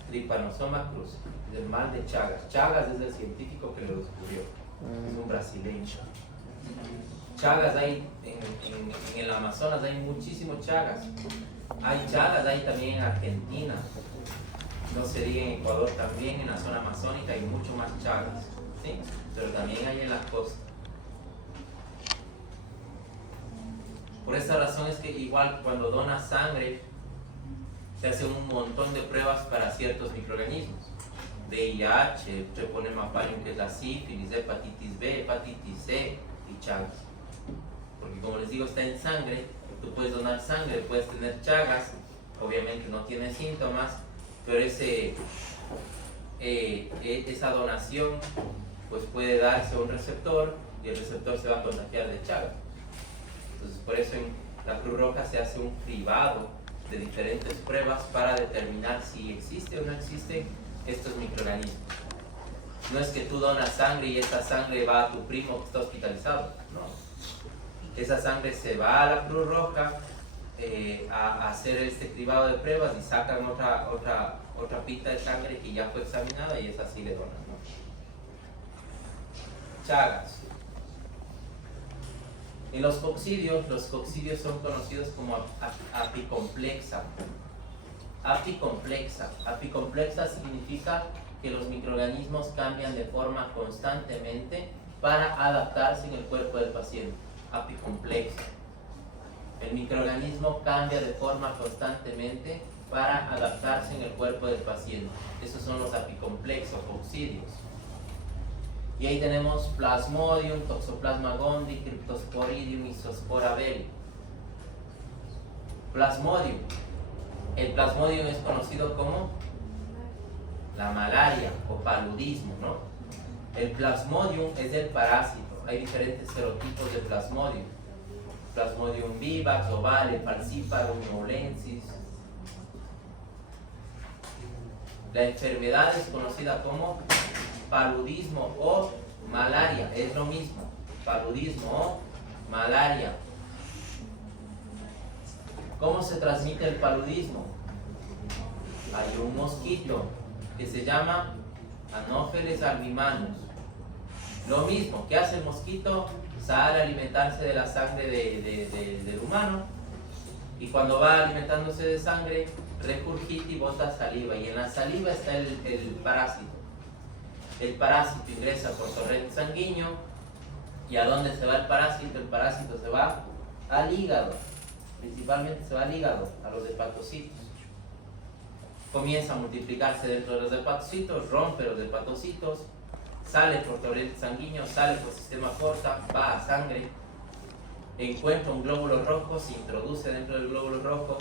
Trypanosoma cruzi, del mal de Chagas. Chagas es el científico que lo descubrió, es un brasileño. Chagas hay en el Amazonas, hay muchísimos Chagas. Hay Chagas, hay también en Argentina, no se diga en Ecuador, también en la zona amazónica hay mucho más Chagas, ¿sí? Pero también hay en la costa. Por esa razón es que igual cuando donas sangre se hace un montón de pruebas para ciertos microorganismos. VIH, Treponema pallidum, que es la sífilis, hepatitis B, hepatitis C y Chagas. Porque como les digo, está en sangre, tú puedes donar sangre, puedes tener Chagas, obviamente no tienes síntomas, pero esa donación pues puede darse a un receptor y el receptor se va a contagiar de Chagas. Entonces por eso en la Cruz Roja se hace un cribado de diferentes pruebas para determinar si existe o no existen estos microorganismos. No es que tú donas sangre y esa sangre va a tu primo que está hospitalizado, no. Esa sangre se va a la Cruz Roja a hacer este cribado de pruebas y sacan otra pita de sangre que ya fue examinada y esa sí le donan, ¿no? Chagas. En los coccidios son conocidos como apicomplexa. Apicomplexa significa que los microorganismos cambian de forma constantemente para adaptarse en el cuerpo del paciente. Apicomplexa. El microorganismo cambia de forma constantemente para adaptarse en el cuerpo del paciente. Esos son los apicomplexos, coccidios. Y ahí tenemos Plasmodium, Toxoplasma gondii, Cryptosporidium y Zoospora beli. Plasmodium. El Plasmodium es conocido como la malaria o paludismo, ¿no? El Plasmodium es el parásito. Hay diferentes serotipos de Plasmodium. Plasmodium vivax, ovale, falciparum, neulensis. La enfermedad es conocida como paludismo o malaria, es lo mismo, paludismo o malaria. ¿Cómo se transmite el paludismo? Hay un mosquito que se llama Anopheles albimanus. Lo mismo, ¿qué hace el mosquito? Sale a alimentarse de la sangre del humano, y cuando va alimentándose de sangre, regurgita y bota saliva, y en la saliva está el parásito. El parásito ingresa por torrente sanguíneo, ¿y a dónde se va el parásito? El parásito se va al hígado, principalmente se va al hígado, a los hepatocitos. Comienza a multiplicarse dentro de los hepatocitos, rompe los hepatocitos, sale por torrente sanguíneo, sale por sistema porta, va a sangre, encuentra un glóbulo rojo, se introduce dentro del glóbulo rojo,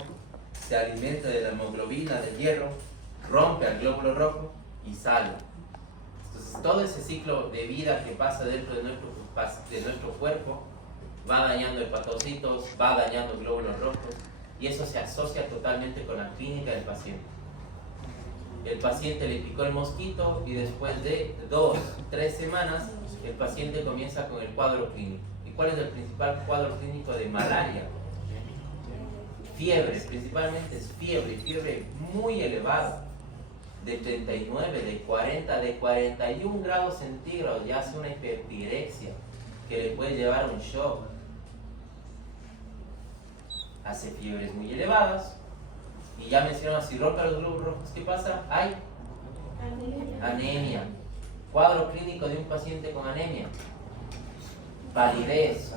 se alimenta de la hemoglobina, del hierro, rompe al glóbulo rojo y sale. Entonces todo ese ciclo de vida que pasa dentro de nuestro cuerpo va dañando hepatocitos, va dañando glóbulos rojos, y eso se asocia totalmente con la clínica del paciente. El paciente le picó el mosquito y después de 2-3 semanas el paciente comienza con el cuadro clínico. ¿Y cuál es el principal cuadro clínico de malaria? Fiebre, principalmente es fiebre muy elevada, de 39, de 40, de 41 grados centígrados, ya hace una hiperpirexia que le puede llevar a un shock. Hace fiebres muy elevadas. Y ya mencionamos, si rompe los glóbulos rojos, ¿qué pasa? Hay anemia. Cuadro clínico de un paciente con anemia: palidez,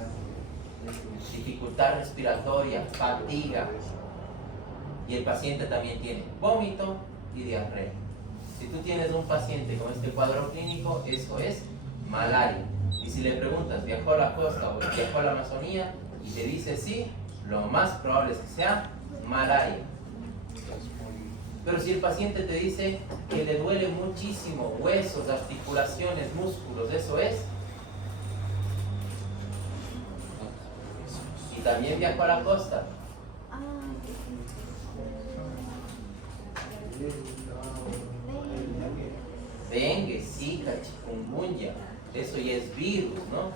dificultad respiratoria, fatiga. Y el paciente también tiene vómito y diarrea. Si tú tienes un paciente con este cuadro clínico, eso es malaria. Y si le preguntas, ¿viajó a la costa o viajó a la Amazonía? Y te dice sí, lo más probable es que sea malaria. Pero si el paciente te dice que le duele muchísimo huesos, articulaciones, músculos, eso es. Y también viajó a la costa. Dengue, Zika, chikungunya, eso ya es virus, ¿no?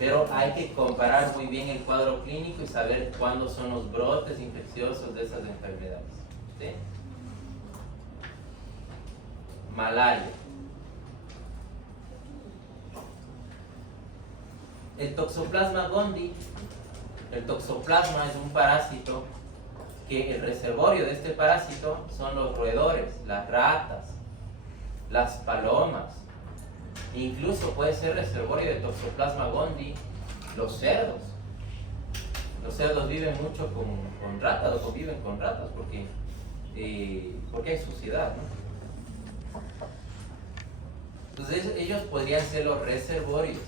Pero hay que comparar muy bien el cuadro clínico y saber cuándo son los brotes infecciosos de esas enfermedades. ¿Sí? Malaria. El Toxoplasma gondii. El toxoplasma es un parásito que el reservorio de este parásito son los roedores, las ratas, las palomas. Incluso puede ser reservorio de Toxoplasma gondii los cerdos. Los cerdos viven mucho con ratas, o conviven con ratas porque hay suciedad, ¿no? Entonces ellos podrían ser los reservorios.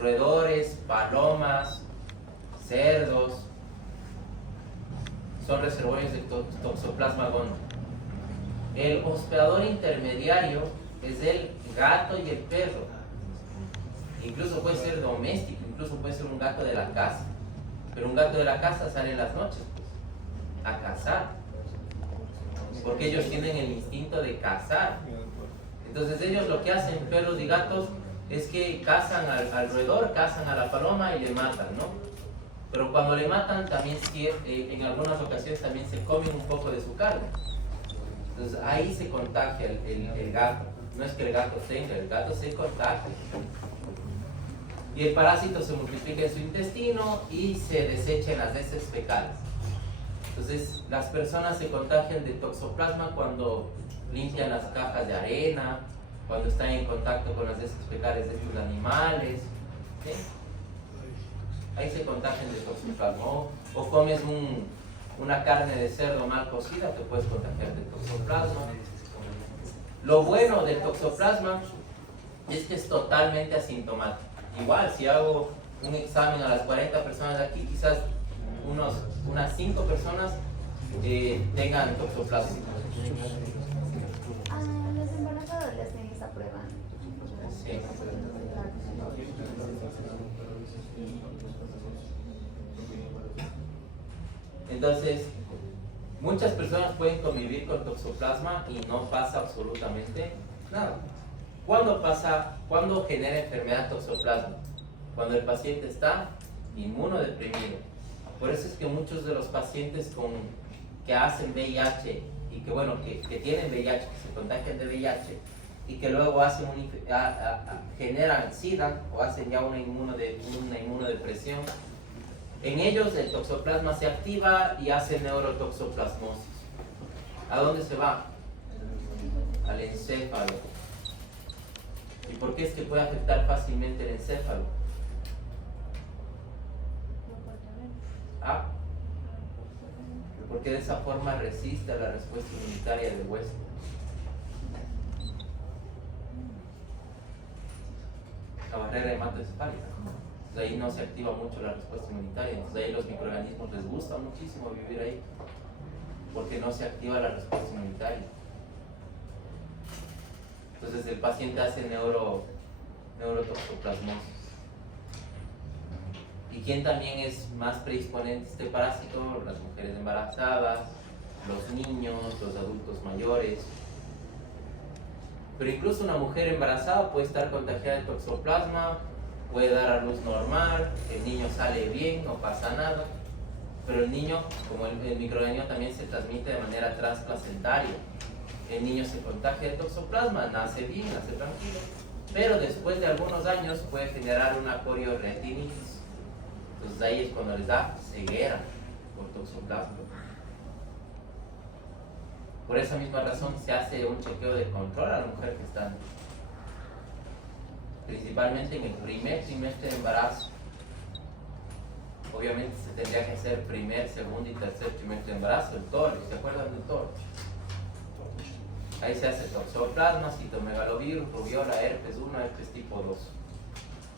Roedores, palomas, cerdos son reservorios de Toxoplasma gondii. El hospedador intermediario es el gato y el perro. Incluso puede ser doméstico, incluso puede ser un gato de la casa. Pero un gato de la casa sale en las noches, pues, a cazar. Porque ellos tienen el instinto de cazar. Entonces ellos lo que hacen, perros y gatos, es que cazan al roedor, cazan a la paloma y le matan, ¿no? Pero cuando le matan, también en algunas ocasiones también se comen un poco de su carne. Entonces ahí se contagia el gato. No es que el gato tenga, el gato se contagia. Y el parásito se multiplica en su intestino y se desecha en las heces fecales. Entonces las personas se contagian de toxoplasma cuando limpian las cajas de arena, cuando están en contacto con las heces fecales de estos animales. ¿Sí? Ahí se contagian de toxoplasma. O comes una carne de cerdo mal cocida, te puedes contagiar de toxoplasma. Lo bueno del toxoplasma es que es totalmente asintomático. Igual, si hago un examen a las 40 personas de aquí, quizás unas 5 personas tengan toxoplasma. Los embarazadores les hacen esa prueba. Sí. Entonces, muchas personas pueden convivir con toxoplasma y no pasa absolutamente nada. ¿Cuándo genera enfermedad toxoplasma? Cuando el paciente está inmunodeprimido. Por eso es que muchos de los pacientes que hacen VIH y que bueno, que tienen VIH, que se contagian de VIH y que luego hacen generan SIDA o hacen ya una inmunodepresión. En ellos el toxoplasma se activa y hace neurotoxoplasmosis. ¿A dónde se va? Al encéfalo. ¿Y por qué es que puede afectar fácilmente el encéfalo? ¿Ah? Porque de esa forma resiste a la respuesta inmunitaria del hueso. La barrera hematoencefálica. Entonces ahí no se activa mucho la respuesta inmunitaria. Entonces ahí los microorganismos les gusta muchísimo vivir ahí, porque no se activa la respuesta inmunitaria. Entonces el paciente hace neurotoxoplasmosis. ¿Y quién también es más predisponente a este parásito? Las mujeres embarazadas, los niños, los adultos mayores. Pero incluso una mujer embarazada puede estar contagiada de toxoplasma, puede dar a luz normal, el niño sale bien, no pasa nada. Pero el niño, como el microorganismo también se transmite de manera transplacentaria, el niño se contagia de toxoplasma, nace bien, nace tranquilo, pero después de algunos años puede generar una corioretinitis. Entonces ahí es cuando les da ceguera por toxoplasma. Por esa misma razón se hace un chequeo de control a la mujer gestante, principalmente en el primer trimestre de embarazo. Obviamente se tendría que hacer primer, segundo y tercer trimestre de embarazo, el TORCH. ¿Se acuerdan del TORCH? Ahí se hace toxoplasma, citomegalovirus, rubiola, herpes 1, herpes tipo 2.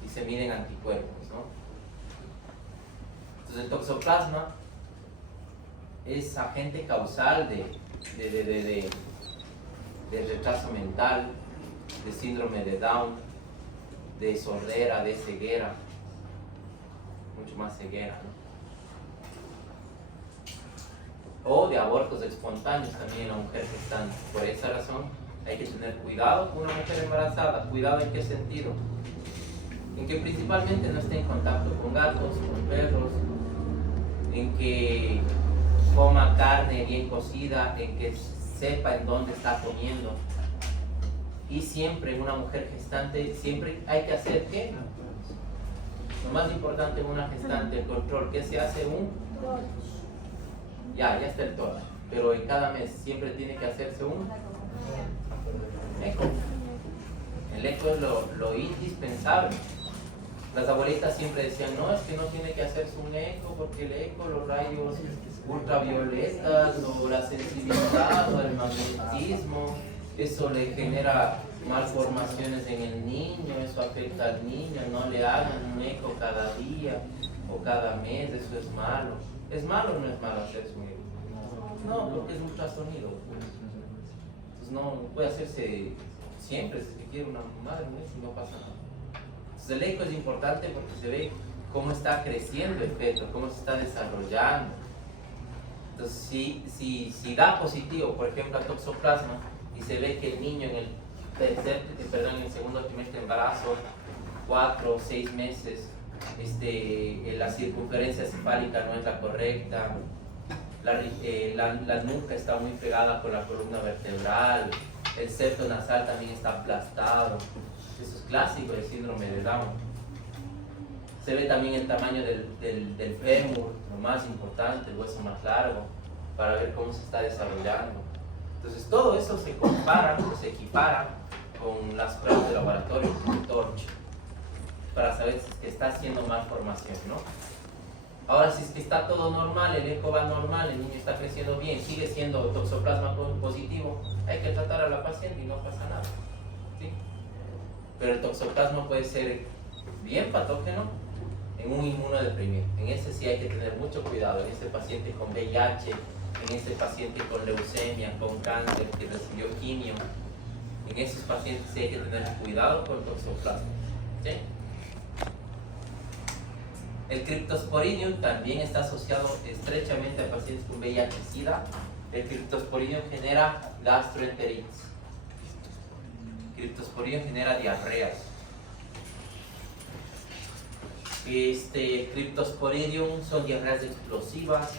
Y se miden anticuerpos, ¿no? Entonces el toxoplasma es agente causal de retraso mental, de síndrome de Down, de sordera, de ceguera, mucho más ceguera, ¿no? O de abortos espontáneos también en la mujer gestante. Por esa razón hay que tener cuidado con una mujer embarazada. ¿Cuidado en qué sentido? En que principalmente no esté en contacto con gatos, con perros, en que coma carne bien cocida, en que sepa en dónde está comiendo. Y siempre en una mujer gestante, siempre hay que hacer ¿qué? Lo más importante en una gestante, el control. ¿Qué se hace? Ya está el TORCH, pero en cada mes siempre tiene que hacerse un eco. El eco es lo indispensable. Las abuelitas siempre decían, no, es que no tiene que hacerse un eco porque el eco, los rayos ultravioletas o la sensibilidad o el magnetismo, eso le genera malformaciones en el niño, eso afecta al niño, no le hagan un eco cada día o cada mes, eso es malo. ¿Es malo o no es malo hacerse un eco? No, porque es ultrasonido. Entonces no puede hacerse siempre, si se quiere una madre, no pasa nada. Entonces el eco es importante porque se ve cómo está creciendo el feto, cómo se está desarrollando. Entonces si da positivo, por ejemplo, a toxoplasma, y se ve que el niño en el segundo trimestre de embarazo, 4 o 6 meses, la circunferencia cefálica no es la correcta, la nuca está muy pegada con la columna vertebral, el septo nasal también está aplastado. Eso es clásico del síndrome de Down. Se ve también el tamaño del fémur, lo más importante, el hueso más largo, para ver cómo se está desarrollando. Entonces todo eso se compara, se equipara con las pruebas de laboratorio, con el TORCH, para saber si es que está haciendo malformación, ¿no? Ahora, si es que está todo normal, el eco va normal, el niño está creciendo bien, sigue siendo toxoplasma positivo, hay que tratar a la paciente y no pasa nada, ¿sí? Pero el toxoplasma puede ser bien patógeno en un inmunodeprimido. En ese sí hay que tener mucho cuidado, en ese paciente con VIH, en ese paciente con leucemia, con cáncer, que recibió quimio. En esos pacientes sí hay que tener cuidado con el toxoplasma, ¿sí? El Cryptosporidium también está asociado estrechamente a pacientes con VIH-Sida. El Cryptosporidium genera gastroenteritis. Cryptosporidium genera diarreas. Cryptosporidium son diarreas explosivas.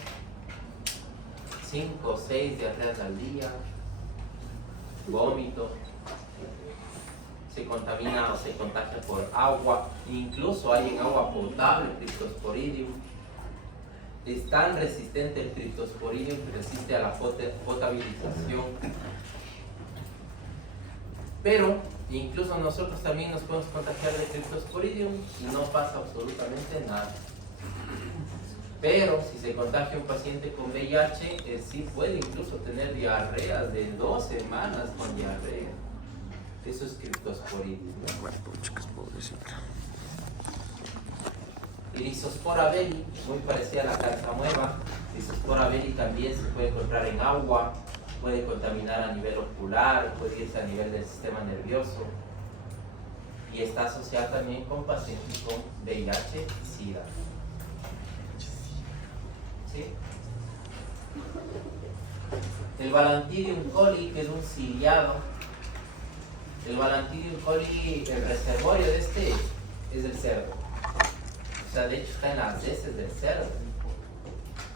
5 o 6 diarreas al día, vómito, se contamina o se contagia por agua, incluso hay en agua potable Cryptosporidium. Es tan resistente el Cryptosporidium que resiste a la potabilización. Pero incluso nosotros también nos podemos contagiar de Cryptosporidium y no pasa absolutamente nada. Pero si se contagia un paciente con VIH, sí puede incluso tener diarreas de 2 semanas con diarrea. Eso es Cryptosporidium, ¿no? Bueno, chicas, pobrecita. Lisospora belli, muy parecida a la carzamueva. Lisospora belli también se puede encontrar en agua, puede contaminar a nivel ocular, puede irse a nivel del sistema nervioso. Y está asociada también con pacientes con VIH y SIDA. ¿Sí? El Balantidium coli, que es un ciliado. El Balantidium coli, el reservorio de este es el cerdo. O sea, de hecho está en las heces del cerdo.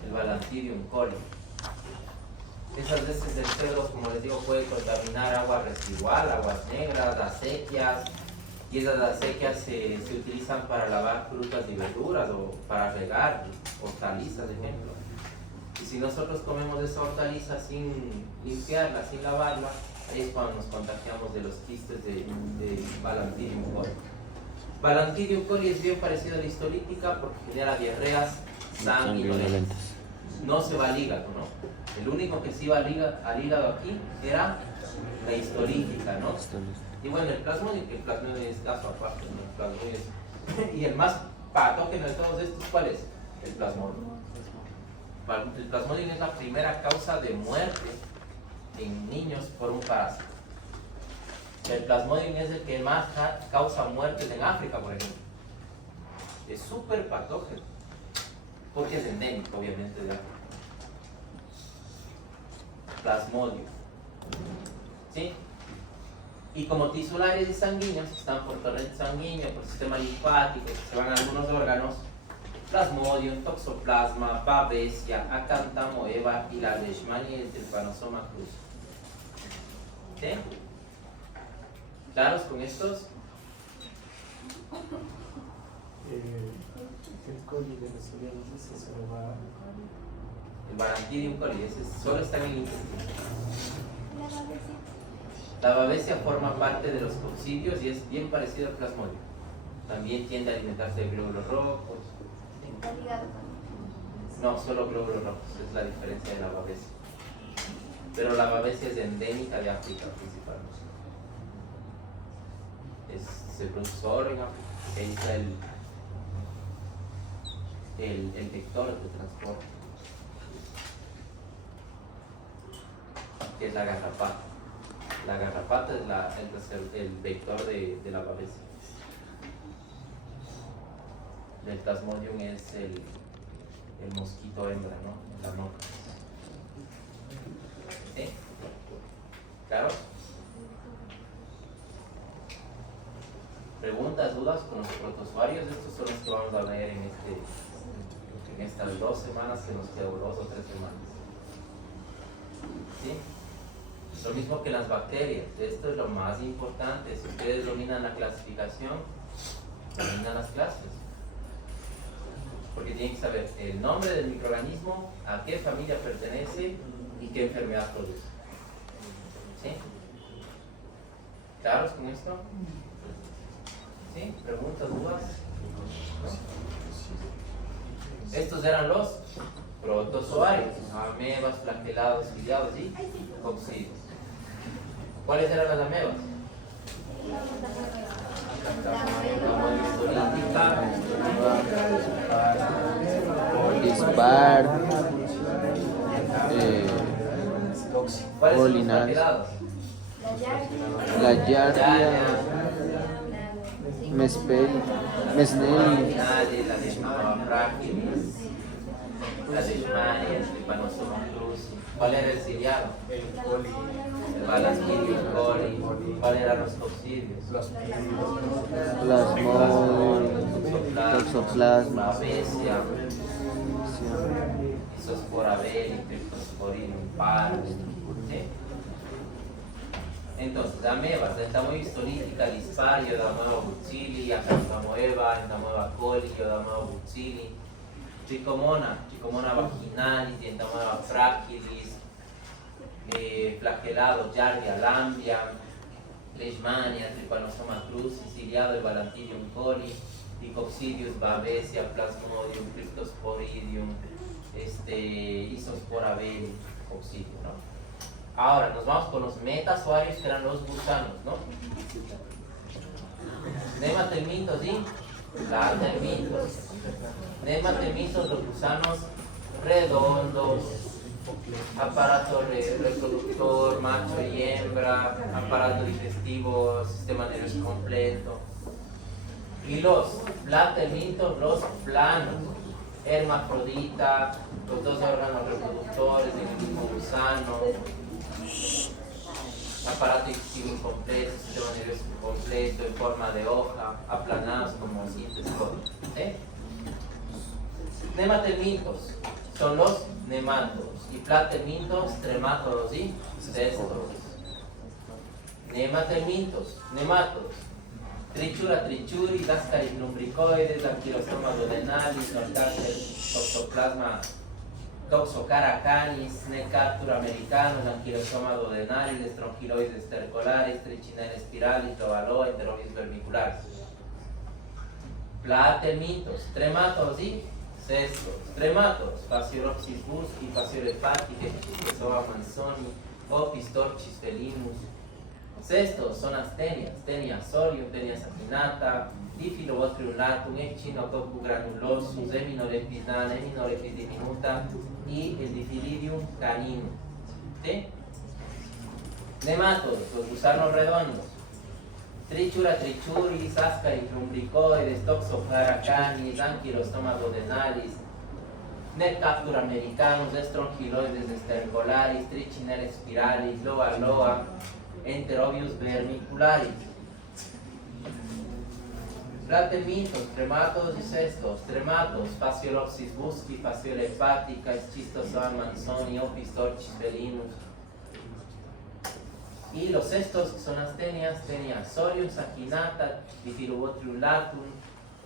El Balantidium coli. Esas heces del cerdo, como les digo, puede contaminar agua residual, aguas negras, acequias. Y esas acequias se utilizan para lavar frutas y verduras o para regar hortalizas, de ejemplo. Y si nosotros comemos esa hortaliza sin limpiarla, sin lavarla, ahí es cuando nos contagiamos de los quistes de Balantidium coli. Balantidium coli es bien parecido a la histolítica porque genera diarreas sanguinolentas. No se va al hígado, ¿no? El único que se iba al hígado aquí era la histolítica, ¿no? Y bueno, el plasmodium, que el plasmodium es caso aparte, ¿no? El plasmodium es... Y el más patógeno de todos estos, ¿cuál es? El plasmodium. El plasmodium es la primera causa de muerte en niños por un parásito. El plasmodium es el que más causa muertes en África, por ejemplo. Es súper patógeno, porque es endémico, obviamente, de África. Plasmodium. ¿Sí? Y como tisulares y sanguíneos, que están por torrente sanguíneo, por sistema linfático, que se van a algunos órganos, Plasmodium, Toxoplasma, Babesia, Acanthamoeba y la Leishmania y el Trypanosoma cruzi. ¿Sí? ¿Claros con estos? El coli de los órganos, ese solo va. El Balantidium coli, ese solo está en el intestino. La babesia. La babesia forma parte de los coccidios y es bien parecido al plasmodium. También tiende a alimentarse de glóbulos rojos. Está ligado con... No, solo glóbulos rojos, es la diferencia de la babesia. Pero la babesia es endémica de África principalmente. Se produce solo en África. Ahí está el vector de transporte, que es la garrapata. La garrapata es el vector de la babesia. El plasmodium es el mosquito hembra, ¿no? La nota. ¿Sí? ¿Claro? ¿Preguntas, dudas con los protozoarios? Estos son los que vamos a ver en estas 2 semanas que nos quedan, 2 o 3 semanas. ¿Sí? Lo mismo que las bacterias, esto es lo más importante. Si ustedes dominan la clasificación, dominan las clases. Porque tienen que saber el nombre del microorganismo, a qué familia pertenece y qué enfermedad produce. ¿Sí? ¿Claros con esto? ¿Sí? ¿Preguntas, dudas? ¿No? Estos eran los protozoarios, amebas, flagelados, ciliados y coccidios. ¿Cuáles eran las amebas? Dispar, ¿Cuáles son los Polinas, flagelados? la Yardia, Mesnelli, La Leishmania fragilis, la Leishmania, el Trypanosoma cruzi. ¿Cuál era el ciliado? El coli. El Balantidium coli. ¿Cuál eran los coccidios? Plasmodium, Toxoplasma, Babesia, Isospora veli, Cryptosporidium pars. ¿Sí? Entonces, amebas, entamoeba histolítica, dispario, entamoeba buccili, acantamoeba, entamoeba coli, entamoeba buccili, Tricomona vaginalis, entamoeba fragilis, flagelado, Giardia lambia, Leishmania, Trypanosoma crucis, Iliado, Balantidium coli, Dicoxidius babesia, Plasmodium, Cryptosporidium, Isospora veli, Coccidium, ¿no? Ahora nos vamos con los metasuarios, que eran los gusanos, ¿no? Nematelmintos y latermintos. Nematelmintos, los gusanos redondos, aparato reproductor, macho y hembra, aparato digestivo, sistema nervioso completo. Y los platelmintos, los planos, hermafrodita, los dos órganos reproductores del mismo gusano, aparato digestivo incompleto, sistema nervioso completo, en forma de hoja, aplanados como síntesis. Nematelmintos son los nemátodos y platelmintos, tremátodos y céstodos. Nematelmintos, nemátodos. Trichura trichuris, Ascaris lumbricoides, Anquilosoma duodenalis, Norcarcer toxoplasma toxocaracanis, Necaptura americanus, Anquilosoma duodenalis, Strongyloides stercolaris, Trichinella spiralis, Lobaloa, Enterobius verbicularis. Platelmintos, tremátodos y cestos. Tremátodos, Phaseolopsis busci, Phaseola hepatica, Schistosoma manzoni, Opis torchis felinus. Cestos son astenias, Tenia sorium, Tenia satinata, Diphyllobotriulatum, Echinococcus granulosus, Eminorepis nana, Eminorepis diminuta y el Diphyllidium caninum. ¿Sí? Nemátodos, los gusanos redondos. Trichura trichuris, Ascaris lumbricoides, Toxocaracanis, Anquilosoma duodenalis, Necaptura americanus, Strongyloides stercolaris, Trichinella spiralis, Loa, Enterobius vermicularis. Platelmintos, tremátodos y cestos. Trematos, Phaseolopsis busci, Phaseola hepatica, Schistosoma manzoni, Opis torchis felinus. Y los cestos, que son astenias, Tenia sorium, saginata, Diphyllobotriulatum,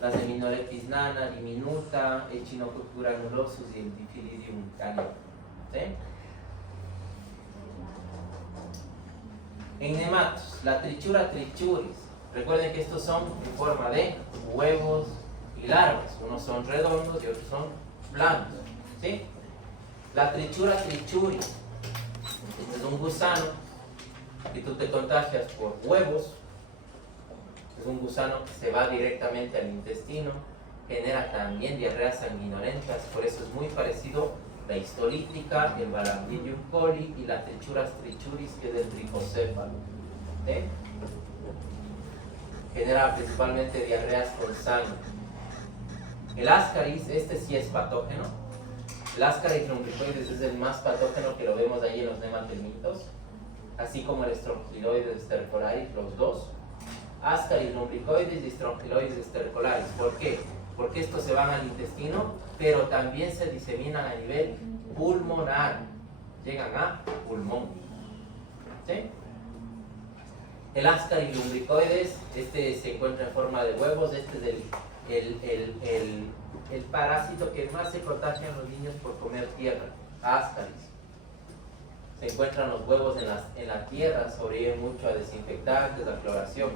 las Eminorepis nana, diminuta, Echinococcus granulosus y el Diphyllidium caninum. ¿Sí? En nematos, la Trichura trichuris. Recuerden que estos son en forma de huevos y larvas. Unos son redondos y otros son planos. ¿Sí? La Trichura trichuris. Este es un gusano que tú te contagias por huevos. Es un gusano que se va directamente al intestino. Genera también diarreas sanguinolentas. Por eso es muy parecido la histolítica, el Balantidium coli y la Trichura trichuris, que es del tricocéfalo. ¿Sí? Genera principalmente diarreas con sangre. El Ascaris, este sí es patógeno. El Ascaris lumbricoides es el más patógeno, que lo vemos ahí en los nematelmintos, así como el Strongyloides stercolaris, los dos. Ascaris lumbricoides y Strongyloides stercolaris. ¿Por qué? Porque estos se van al intestino, pero también se diseminan a nivel pulmonar. Llegan a pulmón. ¿Sí? El Ascaris lumbricoides, este se encuentra en forma de huevos. Este es el parásito que más se contagia en los niños por comer tierra. Ascaris. Se encuentran los huevos en la tierra, sobreviven mucho a desinfectantes, a cloración.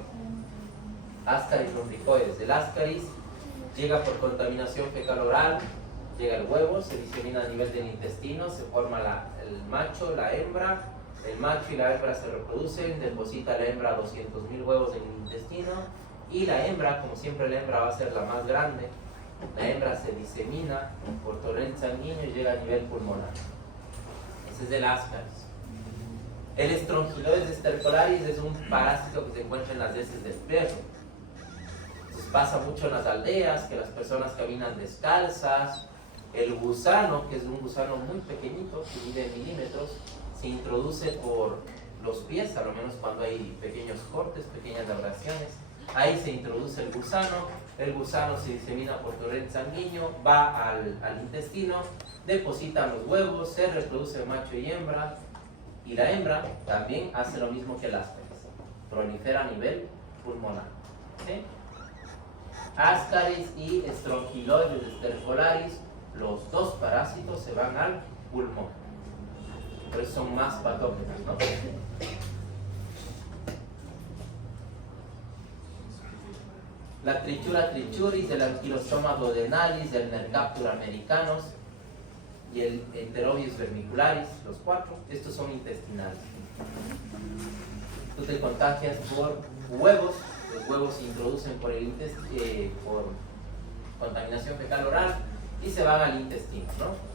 Ascaris lumbricoides. El Ascaris llega por contaminación fecal oral, llega el huevo, se disemina a nivel del intestino, se forma el macho, la hembra. El macho y la hembra se reproducen, deposita la hembra 200.000 huevos en el intestino, y la hembra, como siempre la hembra va a ser la más grande, la hembra se disemina por torrente sanguíneo y llega a nivel pulmonar. Ese es el Ascaris. El Strongyloides stercolaris es un parásito que se encuentra en las heces del perro. Entonces pasa mucho en las aldeas, que las personas caminan descalzas. El gusano, que es un gusano muy pequeñito, que mide milímetros, se introduce por los pies, a lo menos cuando hay pequeños cortes, pequeñas abrasiones, Ahí se introduce el gusano se disemina por torrente sanguíneo, va al intestino, deposita los huevos, se reproduce macho y hembra, y la hembra también hace lo mismo que el Ascaris, prolifera a nivel pulmonar. ¿Sí? Ascaris y Strongyloides stercolaris, los dos parásitos se van al pulmón, por eso son más patógenos, ¿no? La Trichura trichuris, del Ankylostoma duodenalis, del Mercaptor americanus y el Enterobius vermicularis, los cuatro, estos son intestinales. Tú te contagias por huevos, los huevos se introducen por contaminación fecal oral y se van al intestino, ¿no?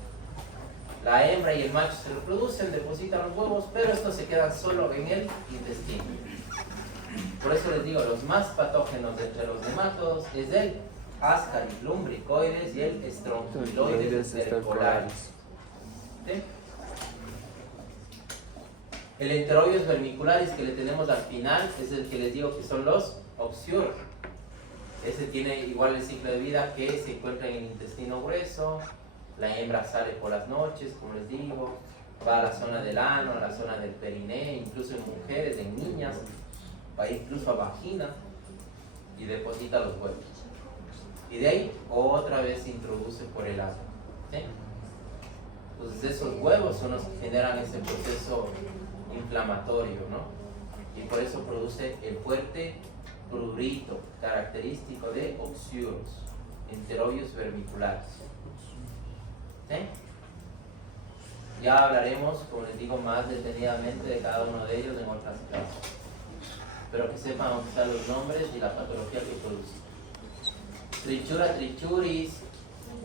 La hembra y el macho se reproducen, depositan los huevos, pero estos se quedan solo en el intestino. Por eso les digo, los más patógenos de entre los nemátodos es el Ascaris lumbricoides y el Strongyloides stercolaris. ¿Sí? El Enterobius vermicularis que le tenemos al final es el que les digo que son los Oxyur. Ese tiene igual el ciclo de vida que se encuentra en el intestino grueso. La hembra sale por las noches, como les digo, va a la zona del ano, a la zona del periné, incluso en mujeres, en niñas, va incluso a vagina y deposita los huevos. Y de ahí otra vez se introduce por el ano. ¿Sí? Entonces esos huevos son los que generan ese proceso inflamatorio, ¿no? Y por eso produce el fuerte prurito característico de Oxyurus, Enterobius vermicularis. ¿Sí? Ya hablaremos, como les digo, más detenidamente de cada uno de ellos en otras clases. Pero que sepan dónde están los nombres y la patología que produce. Trichura trichuris,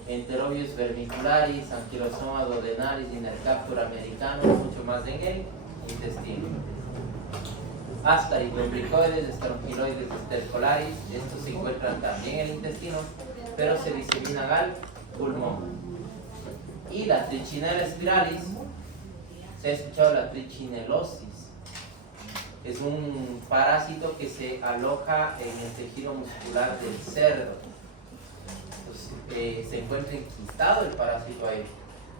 Enterobius vermicularis, Ankylostoma duodenalis y Mercaptor americanus, mucho más en el intestino. Ascaris lumbricoides, Strongyloides stercolaris, estos se encuentran también en el intestino, pero se diseminan al pulmón. Y la Trichinella spiralis, se ha escuchado la trichinelosis, es un parásito que se aloja en el tejido muscular del cerdo. Entonces, se encuentra enquistado el parásito ahí.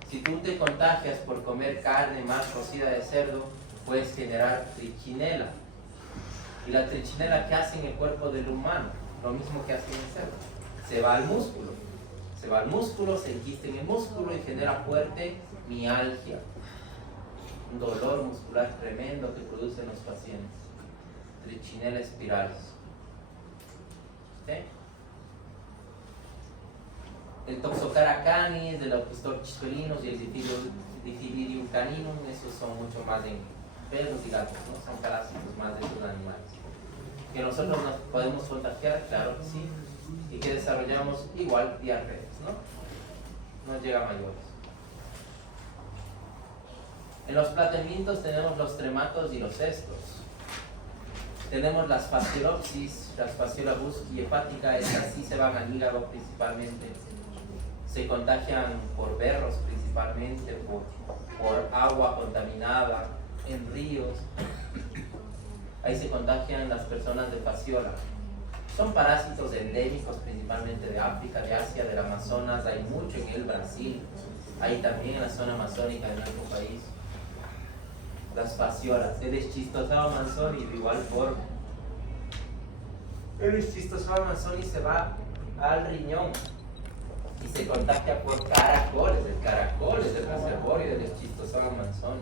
Si tú te contagias por comer carne más cocida de cerdo, puedes generar trichinela. Y la trichinela, ¿qué hace en el cuerpo del humano? Lo mismo que hace en el cerdo. Se va al músculo. Se va al músculo, se enquista en el músculo y genera fuerte mialgia. Un dolor muscular tremendo que producen los pacientes. Trichinella spiralis. ¿Sí? El Toxocara canis, el Opisthochus felinos y el Difilirium caninum, esos son mucho más en perros y gatos, ¿no? Son parásitos más de esos animales. Que nosotros nos podemos contagiar, claro que sí, y que desarrollamos igual diarreas, ¿no? No llega a mayores. En los platemientos tenemos los trematos y los cestos. Tenemos las fasciolopsis, las fasciola y hepática, estas sí se van al hígado principalmente. Se contagian por berros principalmente, por agua contaminada, en ríos. Ahí se contagian las personas de fasciola. Son parásitos endémicos principalmente de África, de Asia, del Amazonas, hay mucho en el Brasil, hay también en la zona amazónica de nuestro país. Las fasciolas, el Schistosoma manzoni de igual forma. El Schistosoma manzoni se va al riñón y se contagia por caracoles. El caracol es el reservorio del Schistosoma manzoni,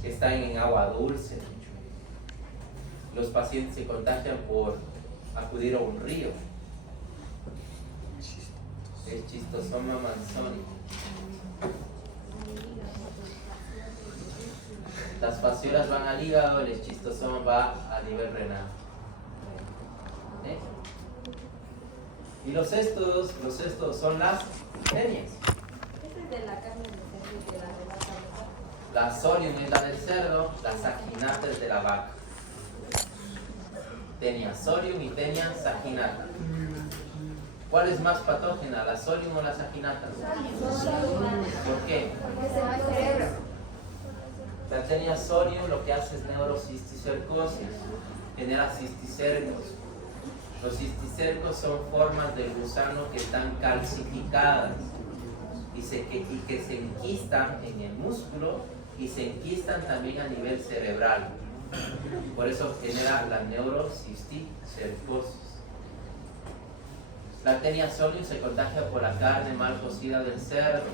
que están en agua dulce. Los pacientes se contagian por acudir a un río. El Schistosoma manzoni. Las fasciolas van al hígado, el schistosoma va a nivel renal. ¿Eh? Y los cestos son las tenias. Este es de la carne de cerdo y de la vaca, ¿verdad? La solium es la del cerdo, la saginata es de la vaca. Tenia solium y tenia saginata. ¿Cuál es más patógena, la solium o la saginata? ¿Por qué? Porque se va al cerebro. La tenia solium lo que hace es neurocisticercosis, genera cisticercos. Los cisticercos son formas del gusano que están calcificadas y que se enquistan en el músculo y se enquistan también a nivel cerebral. Por eso genera la neurocisticercosis. La Taenia solium se contagia por la carne mal cocida del cerdo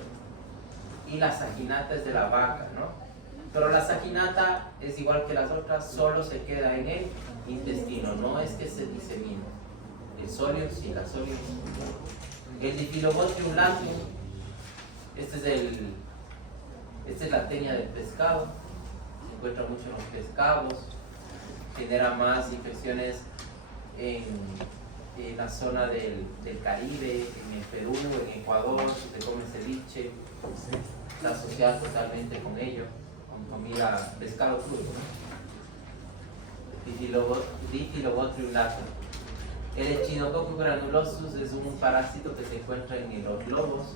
y la saginata es de la vaca, ¿no? Pero la saginata es igual que las otras, solo se queda en el intestino, no es que se disemine. El solium sí, la solium sí. El Diphyllobotrium latum, esta es la tenia del pescado, se encuentra mucho en los pescados, genera más infecciones en la zona del Caribe, en el Perú, en Ecuador, si se come ceviche, está asociado totalmente con ello, con comida, pescado crudo, ¿no? Diphyllobotrium latum. El Echinococcus granulosus es un parásito que se encuentra en los lobos,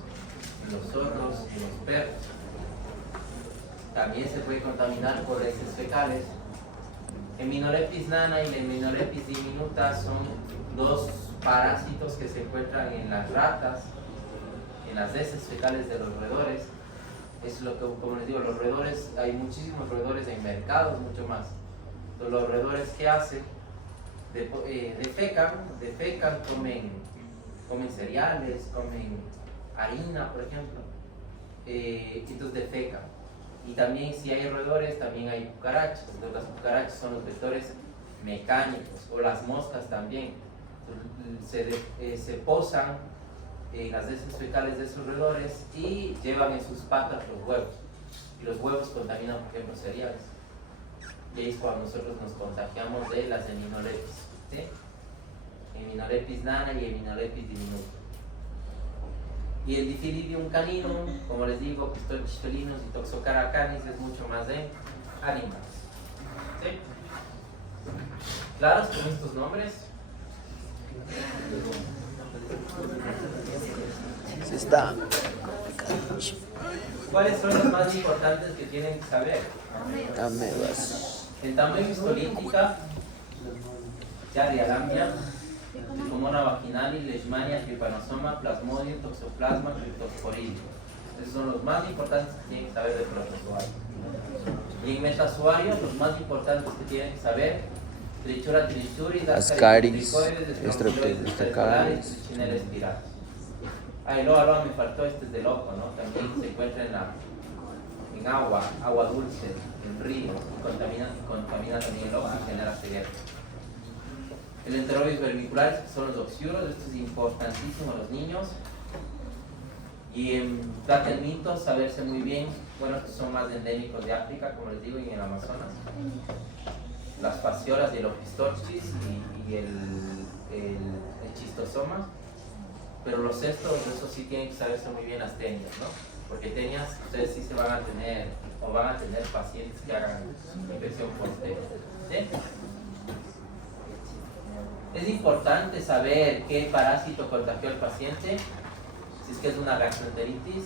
en los zorros, en los perros. También se puede contaminar por heces fecales. Heminolepis nana y la Heminolepis diminuta son dos parásitos que se encuentran en las ratas, en las heces fecales de los roedores. Es lo que, como les digo, los roedores, hay muchísimos roedores en mercados, mucho más. Entonces, los roedores, ¿qué hacen? Defecan, comen cereales, comen harina, por ejemplo, entonces defecan. Y también si hay roedores, también hay cucarachas. Entonces las cucarachas son los vectores mecánicos, o las moscas también. Se posan en las heces fecales de esos roedores y llevan en sus patas los huevos. Y los huevos contaminan, por ejemplo, cereales. Y ahí es cuando nosotros nos contagiamos de las heminolepis, ¿sí? Heminolepis nana y heminolepis diminuta. Y el Diphyllidium caninum, como les digo, Pistochis felinus y Toxocara canis es mucho más de animales, ¿sí? ¿Claros con estos nombres? Sí está. ¿Cuáles son los más importantes que tienen que saber? Amebas. En tamaño histolítica, Yardia Licomona vaginalis, Leishmania, Trypanosoma, Plasmodium, Toxoplasma, Cryptosporidium. Esos son los más importantes que tienen que saber del protozoario. Y en metazoarios, los más importantes que tienen que saber: Trichura trichuris, Ascaris, Streptococcus, Chinella spiralis. Ah, el Loa me faltó, este es de loco, ¿no? También se encuentra en agua dulce, en ríos, contamina también el ojo y genera ceguera. El Enterobius vermicularis, que son los oxiuros, esto es importantísimo a los niños. Y en Platenmintos, saberse muy bien, bueno, estos son más endémicos de África, como les digo, y en el Amazonas. Las fasciolas y los pistochis y el chistosoma. Pero los cestos, eso sí tienen que saberse muy bien las tenias, ¿no? Porque tenias, ustedes sí se van a tener, o van a tener pacientes que hagan infección por tenia, ¿sí? Es importante saber qué parásito contagió al paciente, si es que es una gastroenteritis.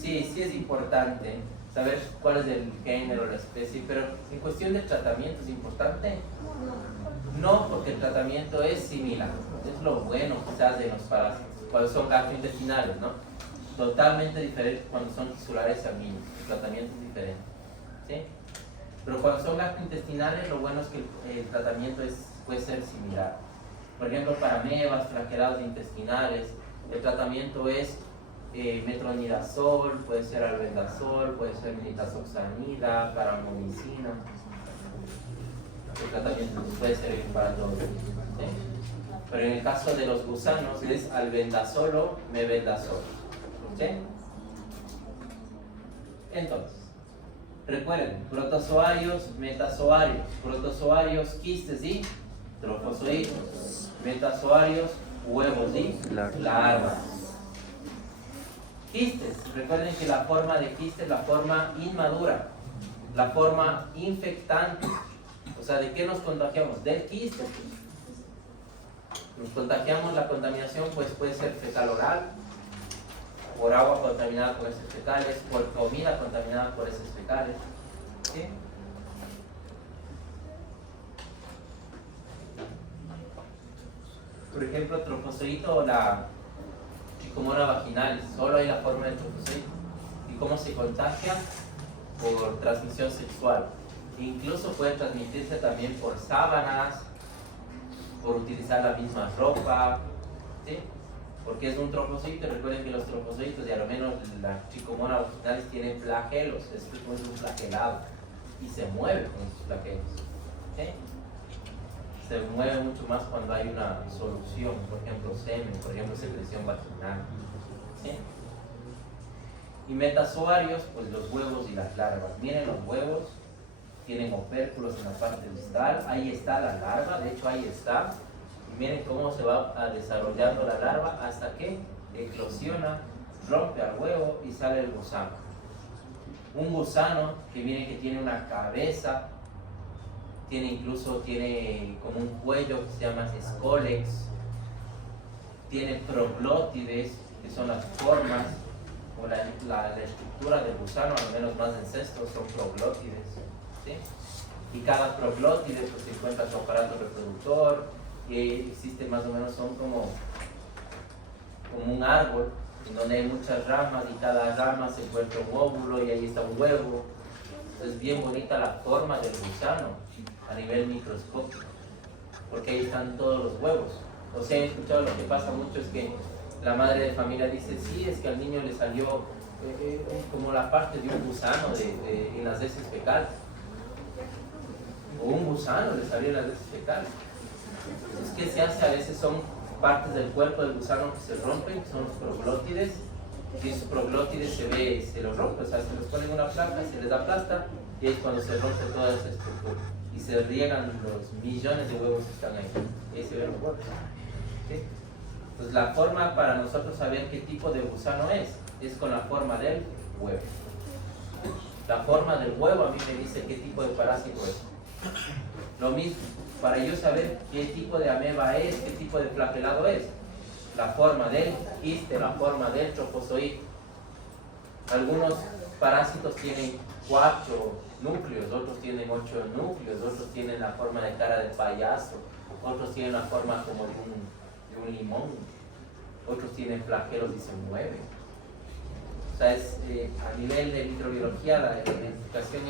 Sí es importante saber cuál es el género, la especie, pero en cuestión de tratamiento es importante. No, porque el tratamiento es similar. Es lo bueno quizás de los parásitos, cuando son gastrointestinales, ¿no? Totalmente diferente cuando son tisulares sanguíneos. El tratamiento es diferente, ¿sí? Pero cuando son gastrointestinales, lo bueno es que el tratamiento puede ser similar. Por ejemplo, para amebas, flagelados intestinales, el tratamiento es metronidazol, puede ser albendazol, puede ser nitazoxanida, caramonicina. El tratamiento puede ser para todos, ¿sí? Pero en el caso de los gusanos es albendazol o mebendazol, ¿sí? Entonces, recuerden, protozoarios, metazoarios, quistes y trofozoitos, metazoarios, huevos y larvas. Quistes, recuerden que la forma de quiste es la forma inmadura, la forma infectante. O sea, ¿de qué nos contagiamos? Del quiste. Nos contagiamos, la contaminación pues puede ser fecal oral, por agua contaminada por heces fecales, por comida contaminada por heces fecales, ¿sí? por ejemplo, trofozoito o la Trichomona vaginalis, solo hay la forma del trofozoito. ¿Y cómo se contagia? Por transmisión sexual. Incluso puede transmitirse también por sábanas, por utilizar la misma ropa, ¿sí? Porque es un trofozoito. Recuerden que los trofozoitos, y al menos la Trichomona vaginalis, tienen flagelos. Es un flagelado y se mueve con esos flagelos, ¿sí? Se mueve mucho más cuando hay una solución, por ejemplo semen, por ejemplo secreción vaginal, ¿sí? Y metazoarios, pues los huevos y las larvas. Miren los huevos, tienen opérculos en la parte distal, ahí está la larva, de hecho ahí está. Y miren cómo se va desarrollando la larva hasta que eclosiona, rompe al huevo y sale el gusano. Un gusano que miren que tiene una cabeza, tiene como un cuello que se llama escólex, tiene proglótides, que son las formas o la estructura del gusano, al menos más ancestros son proglótides, ¿sí? Y cada proglótide pues se encuentra su aparato reproductor y existe más o menos, son como un árbol en donde hay muchas ramas y cada rama se encuentra un óvulo y ahí está un huevo. Es bien bonita la forma del gusano a nivel microscópico, porque ahí están todos los huevos. O sea, he escuchado, lo que pasa mucho es que la madre de familia dice, sí, es que al niño le salió como la parte de un gusano en las heces fecales, o un gusano le salió en las heces fecales. Entonces, ¿qué se hace? A veces son partes del cuerpo del gusano que se rompen, que son los proglótides, y esos proglótides se los rompe, o sea, se los pone en una placa, se les aplasta, y es cuando se rompe toda esa estructura y se riegan los millones de huevos que están ahí, y ahí se ven los huevos, ¿sí? Entonces la forma para nosotros saber qué tipo de gusano es con la forma del huevo. La forma del huevo a mí me dice qué tipo de parásito es. Lo mismo, para yo saber qué tipo de ameba es, qué tipo de flagelado es, la forma del quiste, la forma del trofozoito. Algunos parásitos tienen 4 núcleos, otros tienen 8 núcleos, otros tienen la forma de cara de payaso, otros tienen la forma como de un limón, otros tienen flagelos y se mueven. O sea, a nivel de microbiología la identificación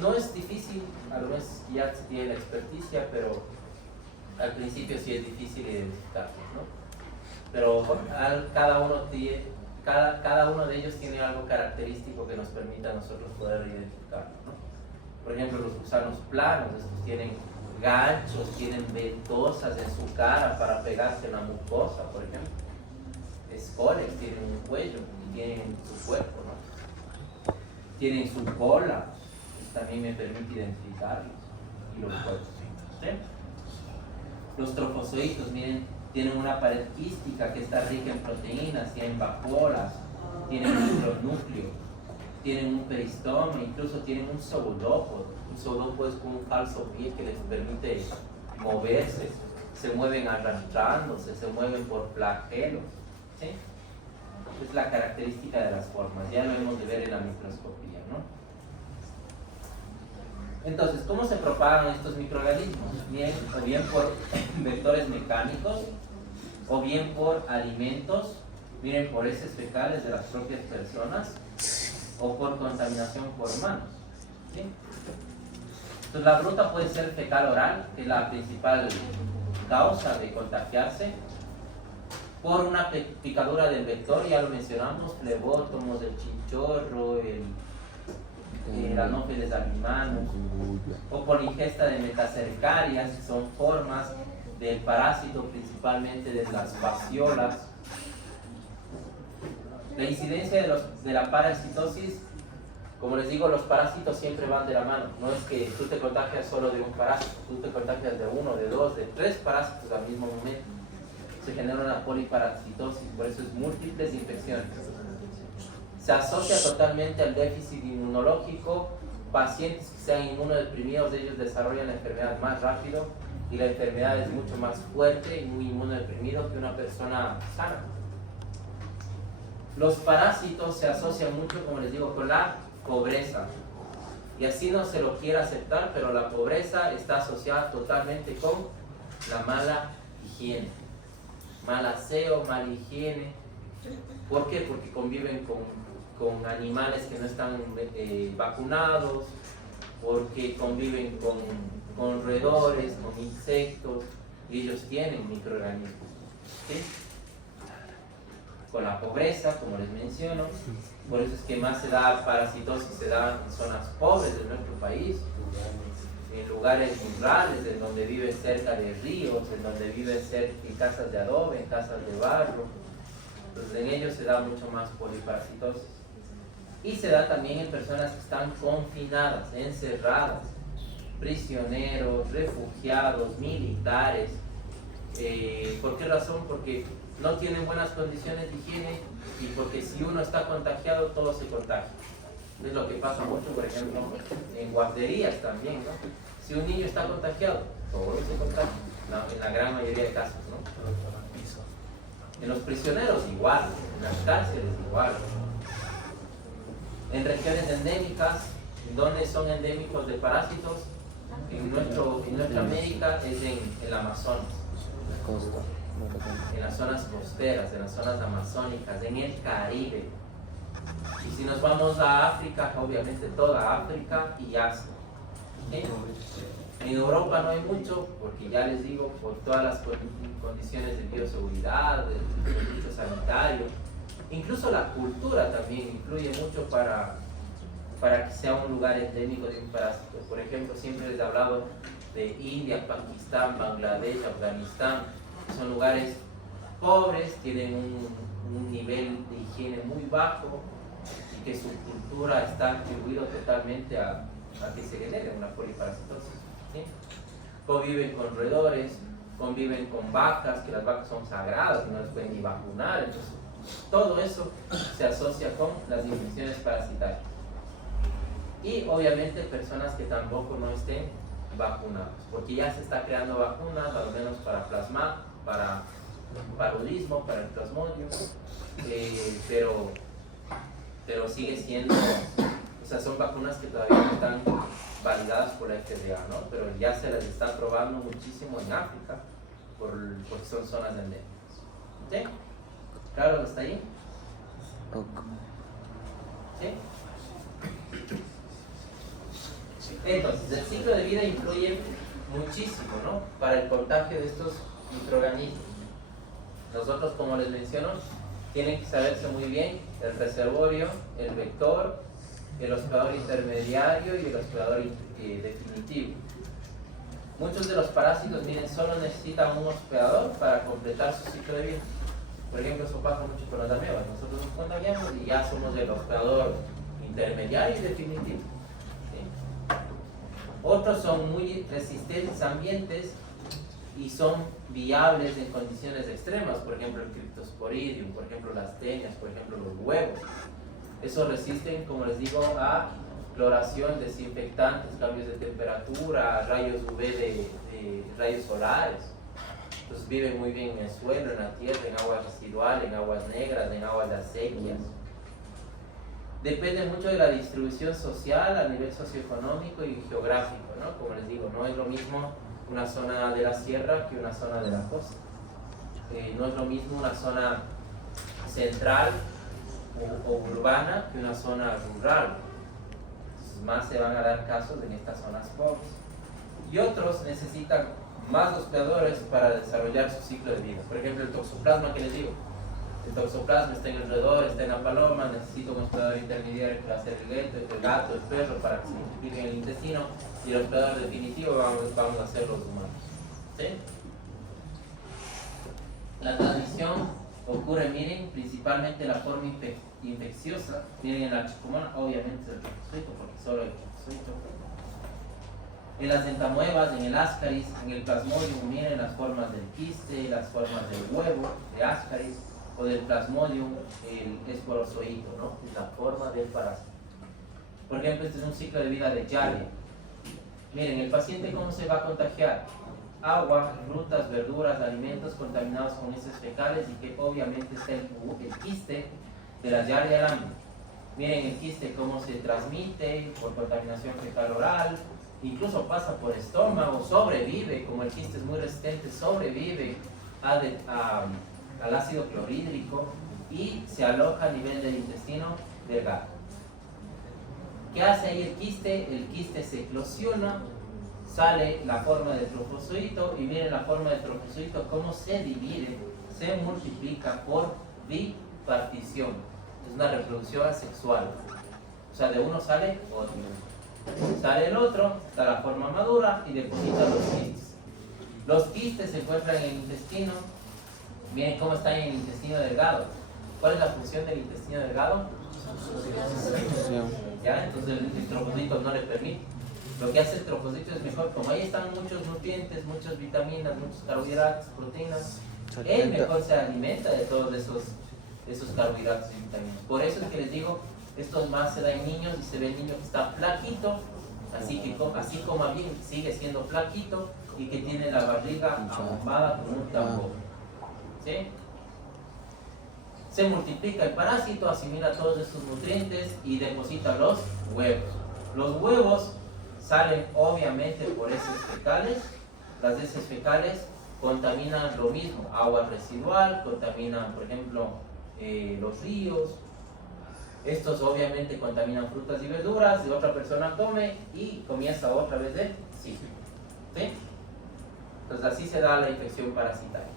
no es difícil, a lo mejor ya se tiene la experticia, pero al principio sí es difícil identificarlos, ¿no? Pero cada uno de ellos tiene algo característico que nos permita a nosotros poder identificarlo, ¿no? Por ejemplo, los gusanos planos, estos tienen ganchos, tienen ventosas en su cara para pegarse en la mucosa, por ejemplo. Escoles tienen un cuello y tienen su cuerpo, ¿no? Tienen su cola, también me permite identificarlos, y los cuerpos, ¿sí? Los trofozoitos, miren, tienen una pared quística que está rica en proteínas, tienen vacuolas, tienen un micronúcleo, tienen un peristoma, incluso tienen un pseudópodo. Un pseudópodo es como un falso pie que les permite moverse, se mueven arrastrándose, se mueven por flagelos, ¿sí? Es la característica de las formas, ya lo hemos de ver en la microscopía, ¿no? Entonces, ¿cómo se propagan estos microorganismos? O bien por vectores mecánicos, o bien por alimentos, miren, por heces fecales de las propias personas, o por contaminación por manos, ¿sí? Entonces, la ruta puede ser fecal oral, que es la principal causa de contagiarse, por una picadura del vector, ya lo mencionamos, flebótomos, el chinchorro, el Anopheles avimanus, o por ingesta de metacercarias, que son formas del parásito, principalmente de las fasciolas. La incidencia de la parasitosis, como les digo, los parásitos siempre van de la mano. No es que tú te contagias solo de un parásito, tú te contagias de 1, de 2, de 3 parásitos al mismo momento. Se genera una poliparasitosis, por eso es múltiples infecciones. Se asocia totalmente al déficit inmunológico. Pacientes que sean inmunodeprimidos, ellos desarrollan la enfermedad más rápido y la enfermedad es mucho más fuerte y muy inmunodeprimido que una persona sana. Los parásitos se asocian mucho, como les digo, con la pobreza. Y así no se lo quiere aceptar, pero la pobreza está asociada totalmente con la mala higiene. Mal aseo, mala higiene. ¿Por qué? Porque conviven con animales que no están vacunados, porque conviven con roedores, con insectos, y ellos tienen microorganismos. ¿Sí? Con la pobreza, como les menciono, por eso es que más se da parasitosis, se da en zonas pobres de nuestro país, en lugares rurales, en donde viven cerca de ríos, en donde viven cerca en casas de adobe, en casas de barro. Entonces en ellos se da mucho más poliparasitosis. Y se da también en personas que están confinadas, encerradas, prisioneros, refugiados, militares. ¿Por qué razón? Porque no tienen buenas condiciones de higiene y porque si uno está contagiado, todo se contagia. Es lo que pasa mucho, por ejemplo, en guarderías también, ¿no? Si un niño está contagiado, todo se contagia, en la gran mayoría de casos, ¿no? En los prisioneros igual, en las cárceles igual. En regiones endémicas, donde son endémicos de parásitos, en nuestra América es en el Amazonas, en las zonas costeras, en las zonas amazónicas, en el Caribe. Y si nos vamos a África, obviamente toda África y Asia. ¿Sí? En Europa no hay mucho, porque ya les digo, por todas las condiciones de bioseguridad, del servicio sanitario, incluso la cultura también influye mucho para que sea un lugar endémico de un parásito. Por ejemplo, siempre les he hablado de India, Pakistán, Bangladesh, Afganistán, que son lugares pobres, tienen un nivel de higiene muy bajo y que su cultura está atribuida totalmente a que se genere una poliparasitosis. ¿Sí? Conviven con roedores, conviven con vacas, que las vacas son sagradas y no les pueden ni vacunar. Entonces, todo eso se asocia con las infecciones parasitarias. Y obviamente personas que tampoco no estén vacunadas, porque ya se está creando vacunas, al menos para plasma, para paludismo, para el plasmodio, pero sigue siendo, o sea, son vacunas que todavía no están validadas por la FDA, ¿no? Pero ya se las está probando muchísimo en África, porque son zonas endémicas. ¿Sí? ¿Claro? ¿Está ahí? ¿Sí? Entonces, el ciclo de vida influye muchísimo, ¿no? Para el contagio de estos microorganismos. Nosotros, como les menciono, tienen que saberse muy bien el reservorio, el vector, el hospedador intermediario y el hospedador definitivo. Muchos de los parásitos, miren, solo necesitan un hospedador para completar su ciclo de vida. Por ejemplo, eso pasa mucho con las amebas. Nosotros nos contagiamos y ya somos el hospedador intermediario y definitivo. ¿Sí? Otros son muy resistentes a ambientes y son viables en condiciones extremas, por ejemplo el Cryptosporidium, por ejemplo las tenias, por ejemplo los huevos. Esos resisten, como les digo, a cloración, desinfectantes, cambios de temperatura, rayos UV de rayos solares. Entonces viven muy bien en el suelo, en la tierra, en aguas residuales, en aguas negras, en aguas de acequias. Depende mucho de la distribución social a nivel socioeconómico y geográfico, ¿no? Como les digo, no es lo mismo una zona de la sierra que una zona de la costa. No es lo mismo una zona central o urbana que una zona rural. Entonces, más se van a dar casos en estas zonas pobres. Y otros necesitan más hospedadores para desarrollar su ciclo de vida. Por ejemplo, el toxoplasma que les digo. El toxoplasma está en el roedor, está en la paloma, necesita un hospedador intermediario que va a ser el gato, el perro, para que se multiplique en el intestino, y el hospedador definitivo vamos a ser los humanos. ¿Sí? La transmisión ocurre, miren, principalmente la forma infecciosa. Miren, en la chikungunya, obviamente es el chikungunya, porque solo el chikungunya. En las entamoebas, en el ascaris, en el plasmodium, miren las formas del quiste, las formas del huevo, de ascaris, o del plasmodium, el esporozoito, ¿no? Es la forma del parásito. Por ejemplo, este es un ciclo de vida de Giardia. Miren, el paciente cómo se va a contagiar. Agua, frutas, verduras, alimentos contaminados con heces fecales y que obviamente está el quiste de la Giardia lambda. Miren el quiste cómo se transmite por contaminación fecal oral, incluso pasa por estómago, sobrevive, como el quiste es muy resistente, sobrevive al ácido clorhídrico y se aloja a nivel del intestino delgado. ¿Qué hace ahí el quiste? El quiste se eclosiona, sale la forma del trofozoito y miren la forma del trofozoito cómo se divide, se multiplica por bipartición. Es una reproducción asexual. O sea, de uno sale otro. Sale el otro, está la forma madura y deposita los quistes. Los quistes se encuentran en el intestino. Miren cómo está en el intestino delgado. ¿Cuál es la función del intestino delgado? ¿Ya? Entonces el trofocito no le permite. Lo que hace el trofocito es mejor, como ahí están muchos nutrientes, muchas vitaminas, muchos carbohidratos, proteínas, él mejor se alimenta de todos esos carbohidratos y vitaminas. Por eso es que les digo, esto más se da en niños y se ve el niño que está flaquito, así coma bien, sigue siendo flaquito y que tiene la barriga abombada como un tambor. ¿Sí? Se multiplica el parásito, asimila todos estos nutrientes y deposita los huevos. Los huevos salen obviamente por heces fecales. Las heces fecales contaminan lo mismo, agua residual, contaminan por ejemplo los ríos. Estos obviamente contaminan frutas y verduras, y otra persona come y comienza otra vez el ciclo. ¿Sí? Entonces así se da la infección parasitaria.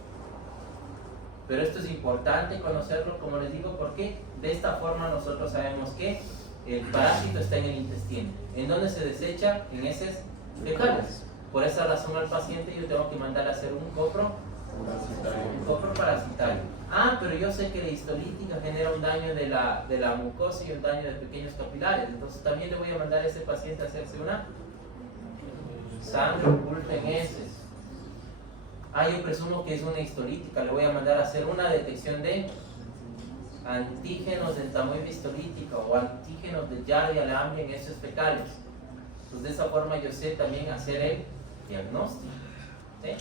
Pero esto es importante conocerlo, como les digo, porque de esta forma nosotros sabemos que el parásito está en el intestino. ¿En dónde se desecha? En heces fecales. Por esa razón al paciente yo tengo que mandar a hacer un copro parasitario. Ah, pero yo sé que la histolítica genera un daño de la mucosa y un daño de pequeños capilares. Entonces también le voy a mandar a ese paciente a hacerse una sangre oculta en heces. Ah, yo presumo que es una histolítica, le voy a mandar a hacer una detección de antígenos de tamoide histolítica o antígenos de Yardia Lamblia en heces fecales. Pues de esa forma yo sé también hacer el diagnóstico. ¿Sí?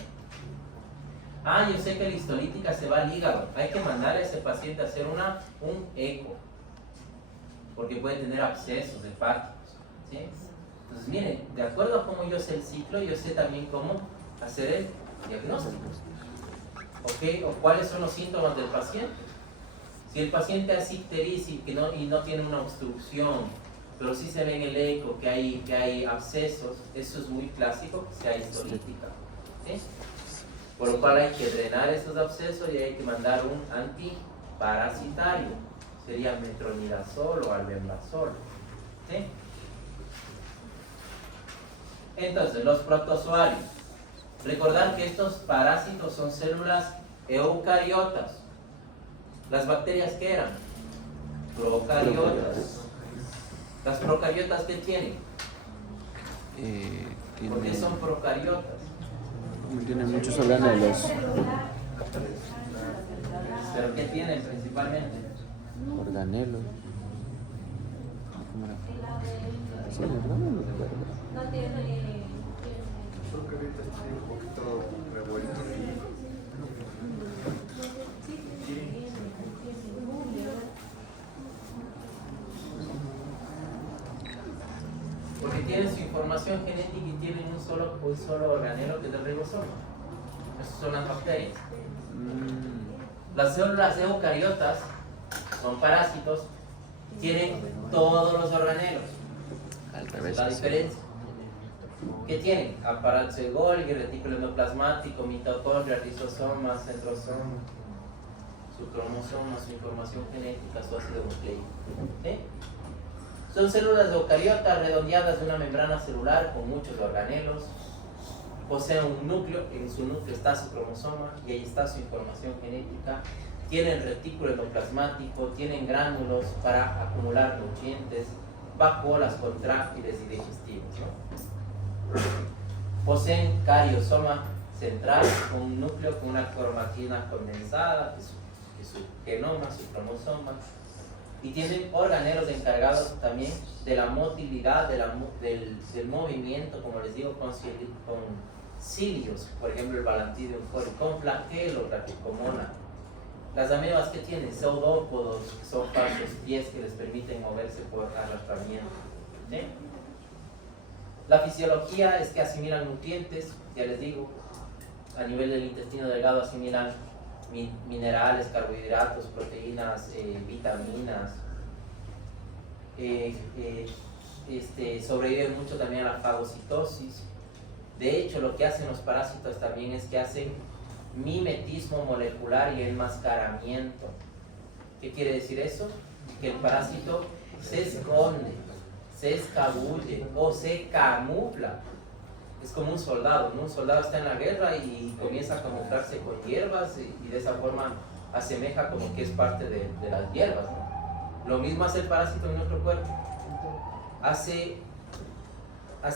Ah, yo sé que la histolítica se va al hígado. Hay que mandar a ese paciente a hacer un eco, porque puede tener abscesos hepáticos. ¿Sí? Entonces, miren, de acuerdo a cómo yo sé el ciclo, yo sé también cómo hacer el diagnóstico. ¿Ok? O cuáles son los síntomas del paciente. Si el paciente hace ictericia y no tiene una obstrucción, pero sí se ve en el eco que hay abscesos, eso es muy clásico que sea histolítica. ¿Sí? Por lo cual hay que drenar esos abscesos y hay que mandar un antiparasitario. Sería metronidazol o albendazol. ¿Sí? Entonces, los protozoarios. Recordar que estos parásitos son células eucariotas. ¿Las bacterias qué eran? Procariotas. ¿Las procariotas qué tienen? ¿Por qué son procariotas? Tienen muchos organelos. ¿Pero qué tienen principalmente? Organelos. ¿Cómo era? Sí, ¿verdad? No me acuerdo. No tiene. Creo que ahorita estoy un poquito revuelto. Porque tienen su información genética y tienen un solo organelo que es el ribosoma. Esas son las bacterias. Las células eucariotas son parásitos, tienen todos los organelos. Al Esa revés. es la diferencia. ¿Qué tienen? Aparato de Golgi, retículo endoplasmático, mitocondria, rizosomas, centrosomas, su cromosoma, su información genética, su ácido nucleico. ¿Sí? Son células eucariotas redondeadas de una membrana celular con muchos organelos. Poseen un núcleo, en su núcleo está su cromosoma y ahí está su información genética. Tienen retículo endoplasmático, tienen gránulos para acumular nutrientes, vacuolas contráctiles y digestivos. ¿No? Poseen cariosoma central, un núcleo con una cromatina condensada, que es su genoma, su cromosoma. Y tienen organelos encargados también de la motilidad, del movimiento, como les digo, con cilios, por ejemplo el Balantidium fori, con flagelo, racicomona. Las amebas que tienen pseudópodos, que son falsos pies que les permiten moverse por arrastramiento. ¿Sí? La fisiología es que asimilan nutrientes, ya les digo, a nivel del intestino delgado asimilan minerales, carbohidratos, proteínas, vitaminas. Sobreviven mucho también a la fagocitosis. De hecho, lo que hacen los parásitos también es que hacen mimetismo molecular y enmascaramiento. ¿Qué quiere decir eso? Que el parásito se esconde, se escabulle o se camufla. Es como un soldado, ¿no? Un soldado está en la guerra y comienza a camuflarse con hierbas y de esa forma asemeja como que es parte de las hierbas, ¿no? Lo mismo hace el parásito en nuestro cuerpo. Hace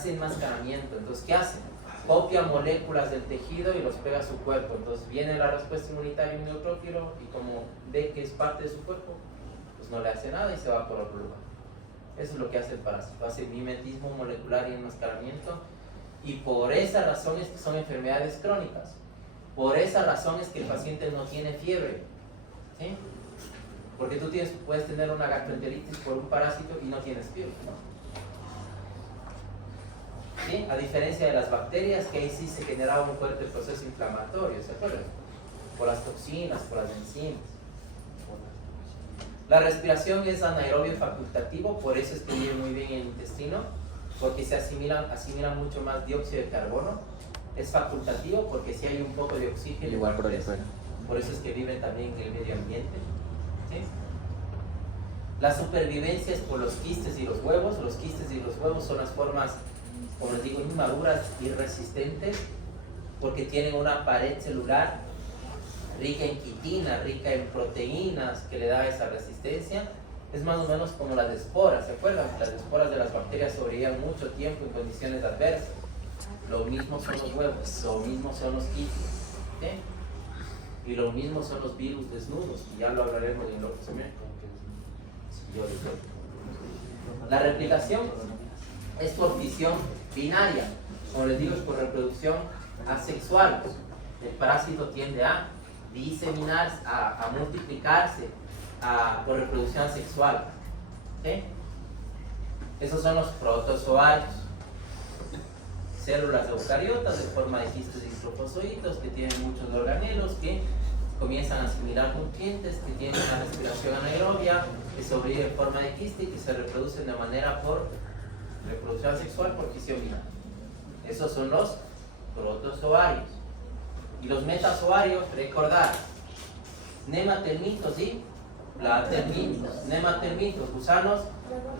enmascaramiento. Entonces, ¿qué hace? Copia moléculas del tejido y los pega a su cuerpo. Entonces viene la respuesta inmunitaria un neutrófilo y como ve que es parte de su cuerpo, pues no le hace nada y se va por otro lugar. Eso es lo que hace el parásito. Hace mimetismo molecular y enmascaramiento. Y por esa razón es que son enfermedades crónicas. Por esa razón es que el paciente no tiene fiebre. ¿Sí? Porque tú puedes tener una gastroenteritis por un parásito y no tienes fiebre, ¿no? ¿Sí? A diferencia de las bacterias, que ahí sí se generaba un fuerte proceso inflamatorio, ¿se acuerdan? Por las toxinas, por las enzimas. La respiración es anaerobio facultativo, por eso es que vive muy bien en el intestino, porque se asimila mucho más dióxido de carbono. Es facultativo porque si hay un poco de oxígeno, igual por fuera. Por eso es que viven también en el medio ambiente. ¿Sí? La supervivencia es por los quistes y los huevos. Los quistes y los huevos son las formas, como les digo, inmaduras y resistentes, porque tienen una pared celular rica en quitina, rica en proteínas, que le da esa resistencia. Es más o menos como las esporas, ¿se acuerdan? Las esporas de las bacterias sobreviven mucho tiempo en condiciones adversas. Lo mismo son los huevos, lo mismo son los quistes, ¿sí? Y lo mismo son los virus desnudos, y ya lo hablaremos en otro semestre. La replicación es por fisión binaria, como les digo, es por reproducción asexual. El parásito tiende a diseminarse, a multiplicarse por reproducción asexual. ¿Sí? Esos son los protozoarios, células eucariotas de forma de quistes y trofosóitos que tienen muchos organelos que comienzan a asimilar nutrientes, que tienen una respiración anaerobia, que sobreviven en forma de quiste y que se reproducen de manera por reproducción sexual por fisión binaria. Esos son los protozoarios. Y los metazoarios, recordar, nematermitos y platermitos. Nematermitos, gusanos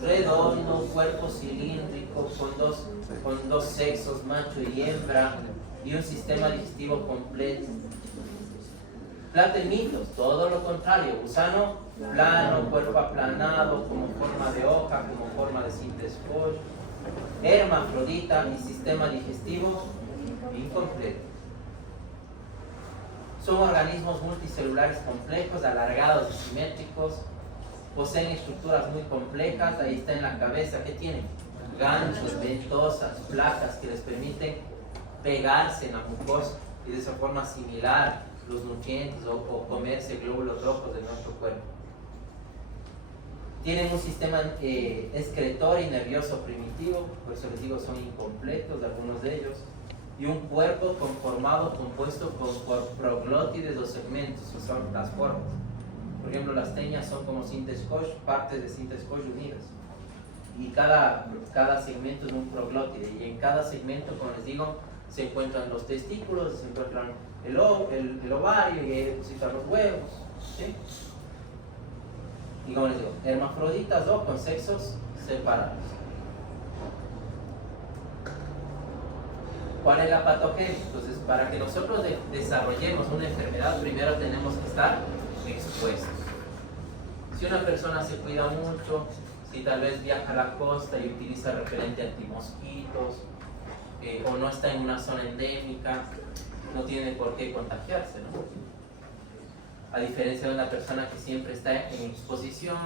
redondos, cuerpo cilíndrico, con dos sexos, macho y hembra, y un sistema digestivo completo. Platermitos, todo lo contrario, gusano plano, cuerpo aplanado, como forma de hoja, como forma de sintescollo. Hermafrodita y sistema digestivo incompleto. Son organismos multicelulares complejos, alargados y simétricos. Poseen estructuras muy complejas. Ahí está en la cabeza. ¿Qué tienen? Ganchos, ventosas, placas que les permiten pegarse en la mucosa y de esa forma asimilar los nutrientes o comerse glóbulos rojos de nuestro cuerpo. Tienen un sistema excretor y nervioso primitivo, por eso les digo son incompletos algunos de ellos, y un cuerpo compuesto por proglótides o segmentos, que son las formas. Por ejemplo, las teñas son como sintescollo, partes de sintescollo unidas, y cada segmento es un proglótide, y en cada segmento, como les digo, se encuentran los testículos, se encuentran el ovario y ahí depositan los huevos, ¿sí? Y como les digo, hermafroditas o con sexos separados. ¿Cuál es la patogenia? Entonces, para que nosotros desarrollemos una enfermedad, primero tenemos que estar expuestos. Si una persona se cuida mucho, si tal vez viaja a la costa y utiliza repelente antimosquitos, o no está en una zona endémica, no tiene por qué contagiarse, ¿no? A diferencia de una persona que siempre está en exposición,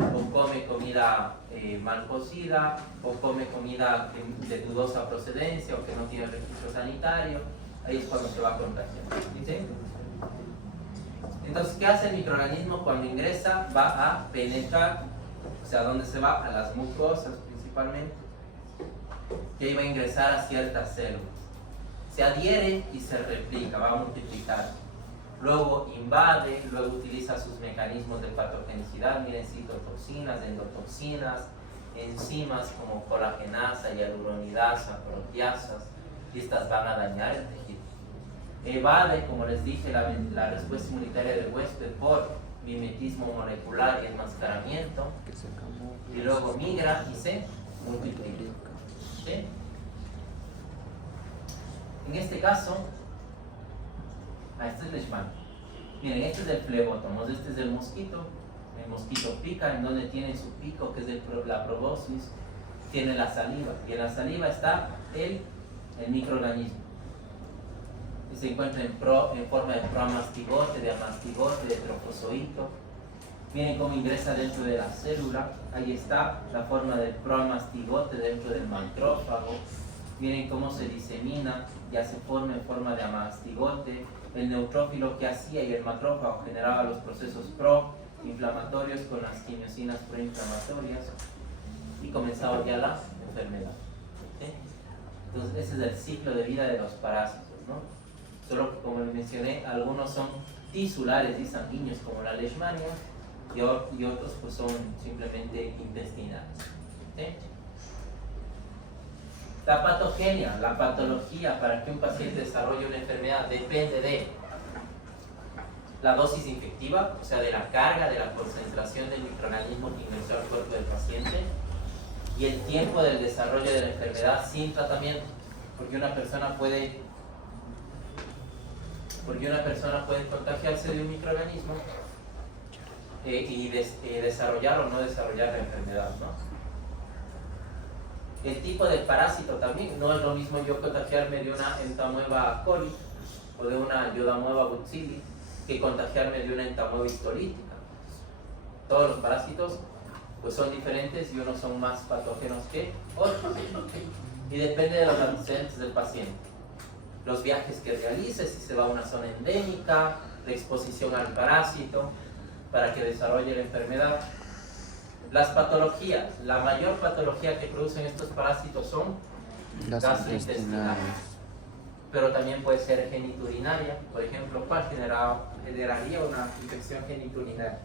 o come comida mal cocida, o come comida de dudosa procedencia, o que no tiene registro sanitario, ahí es cuando se va a contagiar. ¿Sí? Entonces, ¿qué hace el microorganismo cuando ingresa? Va a penetrar, o sea, ¿dónde se va? A las mucosas principalmente, y ahí va a ingresar a ciertas células. se adhiere y se replica, va a multiplicar. Luego invade, luego utiliza sus mecanismos de patogenicidad, miren, citotoxinas, endotoxinas, enzimas como colagenasa, hialuronidasa, proteasas, y estas van a dañar el tejido. Evade, como les dije, la respuesta inmunitaria del huésped por mimetismo molecular y enmascaramiento, y luego migra y se multiplica. ¿Sí? En este caso, este es leishmania. Miren, este es el flebótomos, este es el mosquito. El mosquito pica, en donde tiene su pico, que es la proboscis, tiene la saliva, y en la saliva está el microorganismo. Y se encuentra en forma de proamastigote, de amastigote, de trofozoito. Miren cómo ingresa dentro de la célula. Ahí está la forma del proamastigote dentro del macrófago. Miren cómo se disemina, ya se forma en forma de amastigote. El neutrófilo que hacía y el macrófago generaba los procesos proinflamatorios con las quimiosinas proinflamatorias y comenzaba ya la enfermedad. ¿Sí? Entonces ese es el ciclo de vida de los parásitos, ¿no? Solo que, como les mencioné, algunos son tisulares y sanguíneos como la leishmania y otros pues son simplemente intestinales. ¿Sí? La patogenia, la patología para que un paciente desarrolle una enfermedad depende de la dosis infectiva, o sea, de la carga, de la concentración del microorganismo que ingresó al cuerpo del paciente, y el tiempo del desarrollo de la enfermedad sin tratamiento, porque una persona puede contagiarse de un microorganismo y desarrollar o no desarrollar la enfermedad, ¿no? El tipo de parásito también, no es lo mismo yo contagiarme de una entamoeba coli o de una iodamoeba butzili que contagiarme de una entamoeba histolítica. Todos los parásitos pues son diferentes y unos son más patógenos que otros. Y depende de los antecedentes del paciente. Los viajes que realice, si se va a una zona endémica, la exposición al parásito para que desarrolle la enfermedad. Las patologías, la mayor patología que producen estos parásitos son gastrointestinales, pero también puede ser geniturinaria. Por ejemplo, ¿cuál generaría una infección geniturinaria?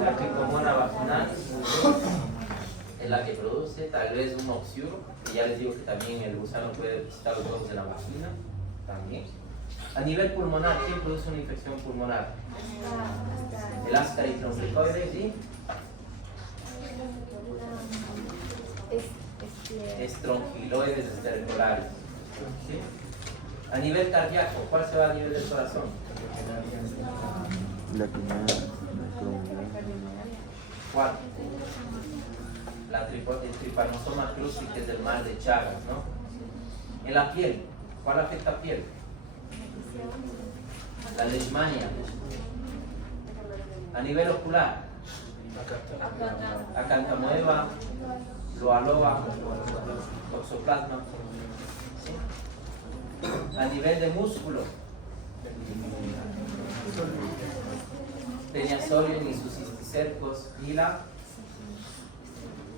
Una tricomona vaginal es la que produce, tal vez un oxiuro, que ya les digo que también el gusano puede visitar los huevos de la vagina, también. A nivel pulmonar, ¿quién produce una infección pulmonar? El Ascaris tronquiloides y estrongiloides estercolares. ¿Sí? A nivel cardíaco, ¿cuál se va a nivel del corazón? ¿Cuál? El Trypanosoma cruzi, que es del mal de Chagas, ¿no? En la piel, ¿cuál afecta a piel? La leishmania. A nivel ocular, Acanthamoeba, Loaloa, Toxoplasma. ¿Sí? A nivel de músculo, Teniasolium y sus cisticercos y la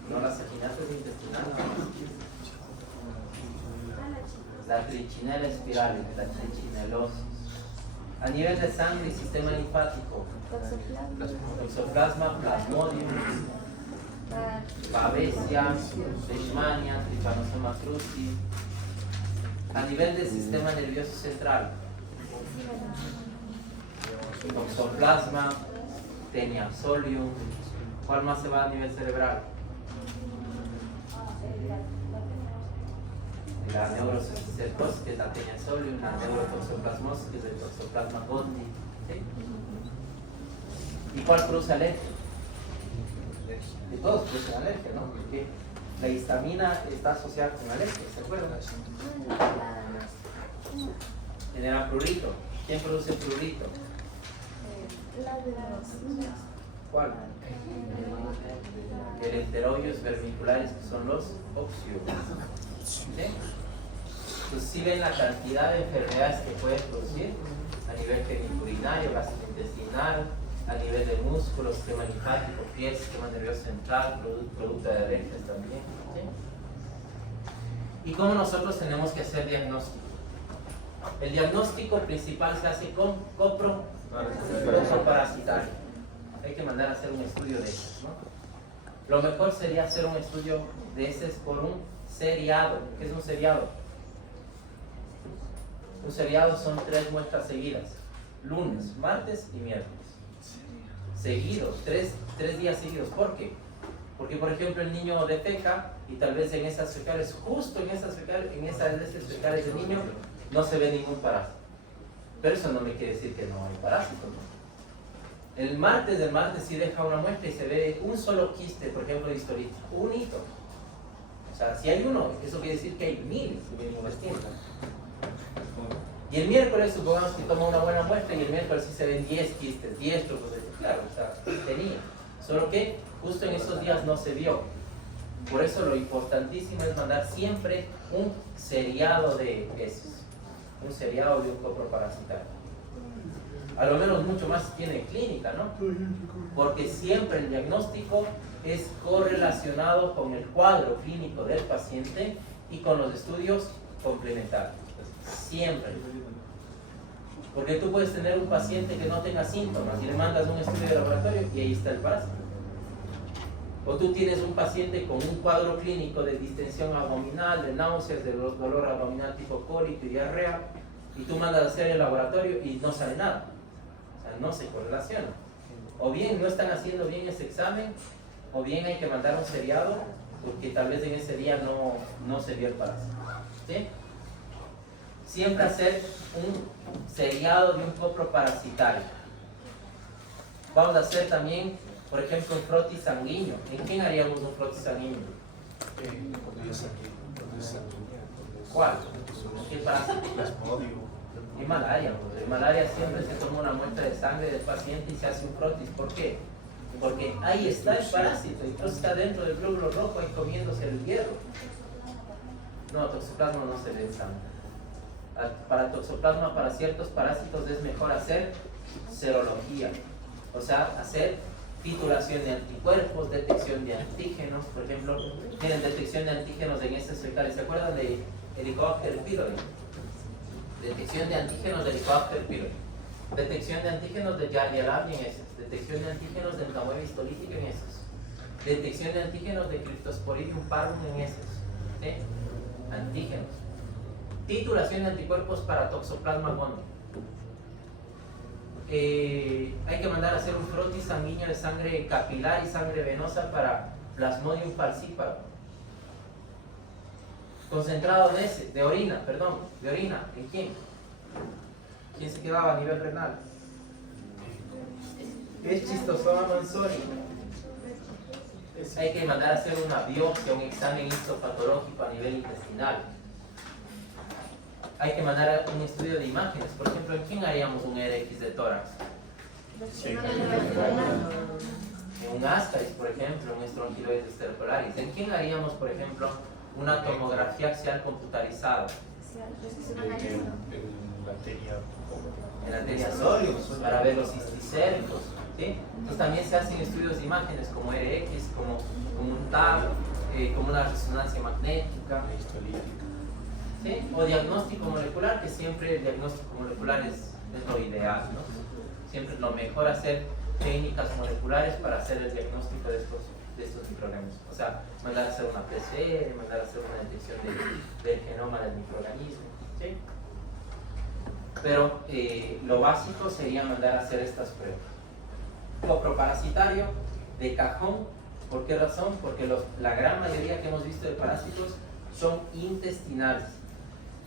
saginatus intestinal, la trichinela espiral, la trichinelosis. A nivel de sangre y sistema linfático, Toxoplasma, Plasmodium, Babesia, Leishmania, Trypanosoma cruzi. A nivel del sistema nervioso central, Toxoplasma, Teniasolium. ¿Cuál más se va a nivel cerebral? La neurocisticercosis, que es la Teniasolium, la neurotoxoplasmosis, que es el Toxoplasma gondii. ¿Sí? ¿Y cuál produce alergia? De todos producen alergia, ¿no? Porque la histamina está asociada con alergia, ¿se acuerdan? Genera prurito. ¿Quién produce prurito? ¿Cuál? El enteroides vermiculares, que son los oxios. ¿Sí? Entonces, si ven la cantidad de enfermedades que pueden producir a nivel geniturinario, gastrointestinal, a nivel de músculo, sistema linfático, piel, sistema nervioso central, producto de alergias también. ¿Sí? ¿Y cómo nosotros tenemos que hacer diagnóstico? El diagnóstico principal se hace con coproparasitario. Hay que mandar a hacer un estudio de esos, ¿no? Lo mejor sería hacer un estudio de esos por un seriado. ¿Qué es un seriado? Un seriado son 3 muestras seguidas, lunes, martes y miércoles. Seguidos, 3 días seguidos. ¿Por qué? Porque, por ejemplo, el niño defeca y tal vez en esas fecales, justo en esas fecales del niño, no se ve ningún parásito. Pero eso no me quiere decir que no hay parásito, ¿no? El martes sí deja una muestra y se ve un solo quiste, por ejemplo, de histolitis, un hito. O sea, si hay uno, eso quiere decir que hay miles de intestinos. Y el miércoles, supongamos que toma una buena muestra y el miércoles sí se ven 10 quistes, 10 trozos de claro, o sea, tenía. Solo que justo en esos días no se vio. Por eso lo importantísimo es mandar siempre un seriado de heces, un seriado de un coproparasitario. A lo menos mucho más si tiene clínica, ¿no? Porque siempre el diagnóstico es correlacionado con el cuadro clínico del paciente y con los estudios complementarios. Siempre. Porque tú puedes tener un paciente que no tenga síntomas y le mandas un estudio de laboratorio y ahí está el parásito. O tú tienes un paciente con un cuadro clínico de distensión abdominal, de náuseas, de dolor abdominal tipo cólico y diarrea, y tú mandas a hacer el laboratorio y no sale nada. O sea, no se correlaciona. O bien no están haciendo bien ese examen, o bien hay que mandar un seriado, porque tal vez en ese día no se vio el parásito. ¿Sí? Siempre hacer un seriado de un coproparasitario. Vamos a hacer también, por ejemplo, un frotis sanguíneo. ¿En quién haríamos un frotis sanguíneo? ¿Cuál? ¿Qué parásito? Y malaria. Pues. En malaria siempre se toma una muestra de sangre del paciente y se hace un frotis. ¿Por qué? Porque ahí está el parásito, entonces está dentro del glóbulo rojo ahí comiéndose el hierro. No, toxoplasma no se ve en sangre. Para toxoplasma, para ciertos parásitos es mejor hacer serología, o sea, hacer titulación de anticuerpos, detección de antígenos. Por ejemplo, tienen detección de antígenos en heces fecales. ¿Se acuerdan de Helicobacter pylori? Detección de antígenos de Helicobacter pylori. Detección de antígenos de Giardia labri en heces. Detección de antígenos de Entamoeba histolítica en heces. Detección de antígenos de Cryptosporidium parvum en heces. ¿Sí? Antígenos. Titulación de anticuerpos para Toxoplasma gondii. Hay que mandar a hacer un frotis sanguíneo de sangre capilar y sangre venosa para Plasmodium falciparum. Concentrado de orina, ¿en quién? ¿Quién se quedaba a nivel renal? Es Schistosoma manzoni. Hay que mandar a hacer una biopsia, un examen histopatológico a nivel intestinal. Hay que mandar un estudio de imágenes. Por ejemplo, ¿en quién haríamos un RX de tórax? En un ascaris, por ejemplo, un strongyloides stercularis. ¿En quién haríamos, por ejemplo, una tomografía axial computarizada? En la arteria solius, para ver los cisticéricos. ¿Sí? Entonces también se hacen estudios de imágenes como RX, como un TAC, como una resonancia magnética. ¿Sí? O diagnóstico molecular, que siempre el diagnóstico molecular es lo ideal, ¿no? Siempre es lo mejor hacer técnicas moleculares para hacer el diagnóstico de estos microorganismos. O sea, mandar a hacer una PCR, mandar a hacer una detección del genoma del microorganismo. ¿Sí? Pero lo básico sería mandar a hacer estas pruebas. Coproparasitario de cajón. ¿Por qué razón? Porque la gran mayoría que hemos visto de parásitos son intestinales.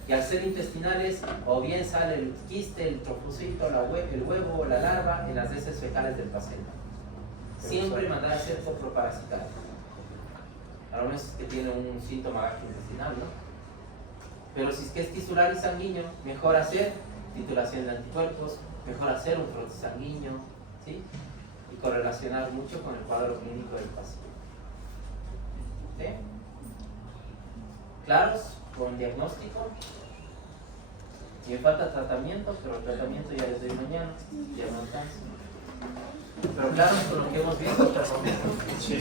Y al ser intestinales, o bien sale el quiste, el trofocito, el huevo o la larva en las heces fecales del paciente. Siempre mandar a hacer coproparasitario. A lo menos que tiene un síntoma gastrointestinal, ¿no? Pero si es que es tisular y sanguíneo, mejor hacer titulación de anticuerpos, mejor hacer un frotis sanguíneo, ¿sí? Y correlacionar mucho con el cuadro clínico del paciente. ¿Sí? ¿Claros con diagnóstico? Y me falta tratamiento, pero el tratamiento ya les doy mañana, ya no alcanza. Pero claro con lo que hemos visto hasta el momento.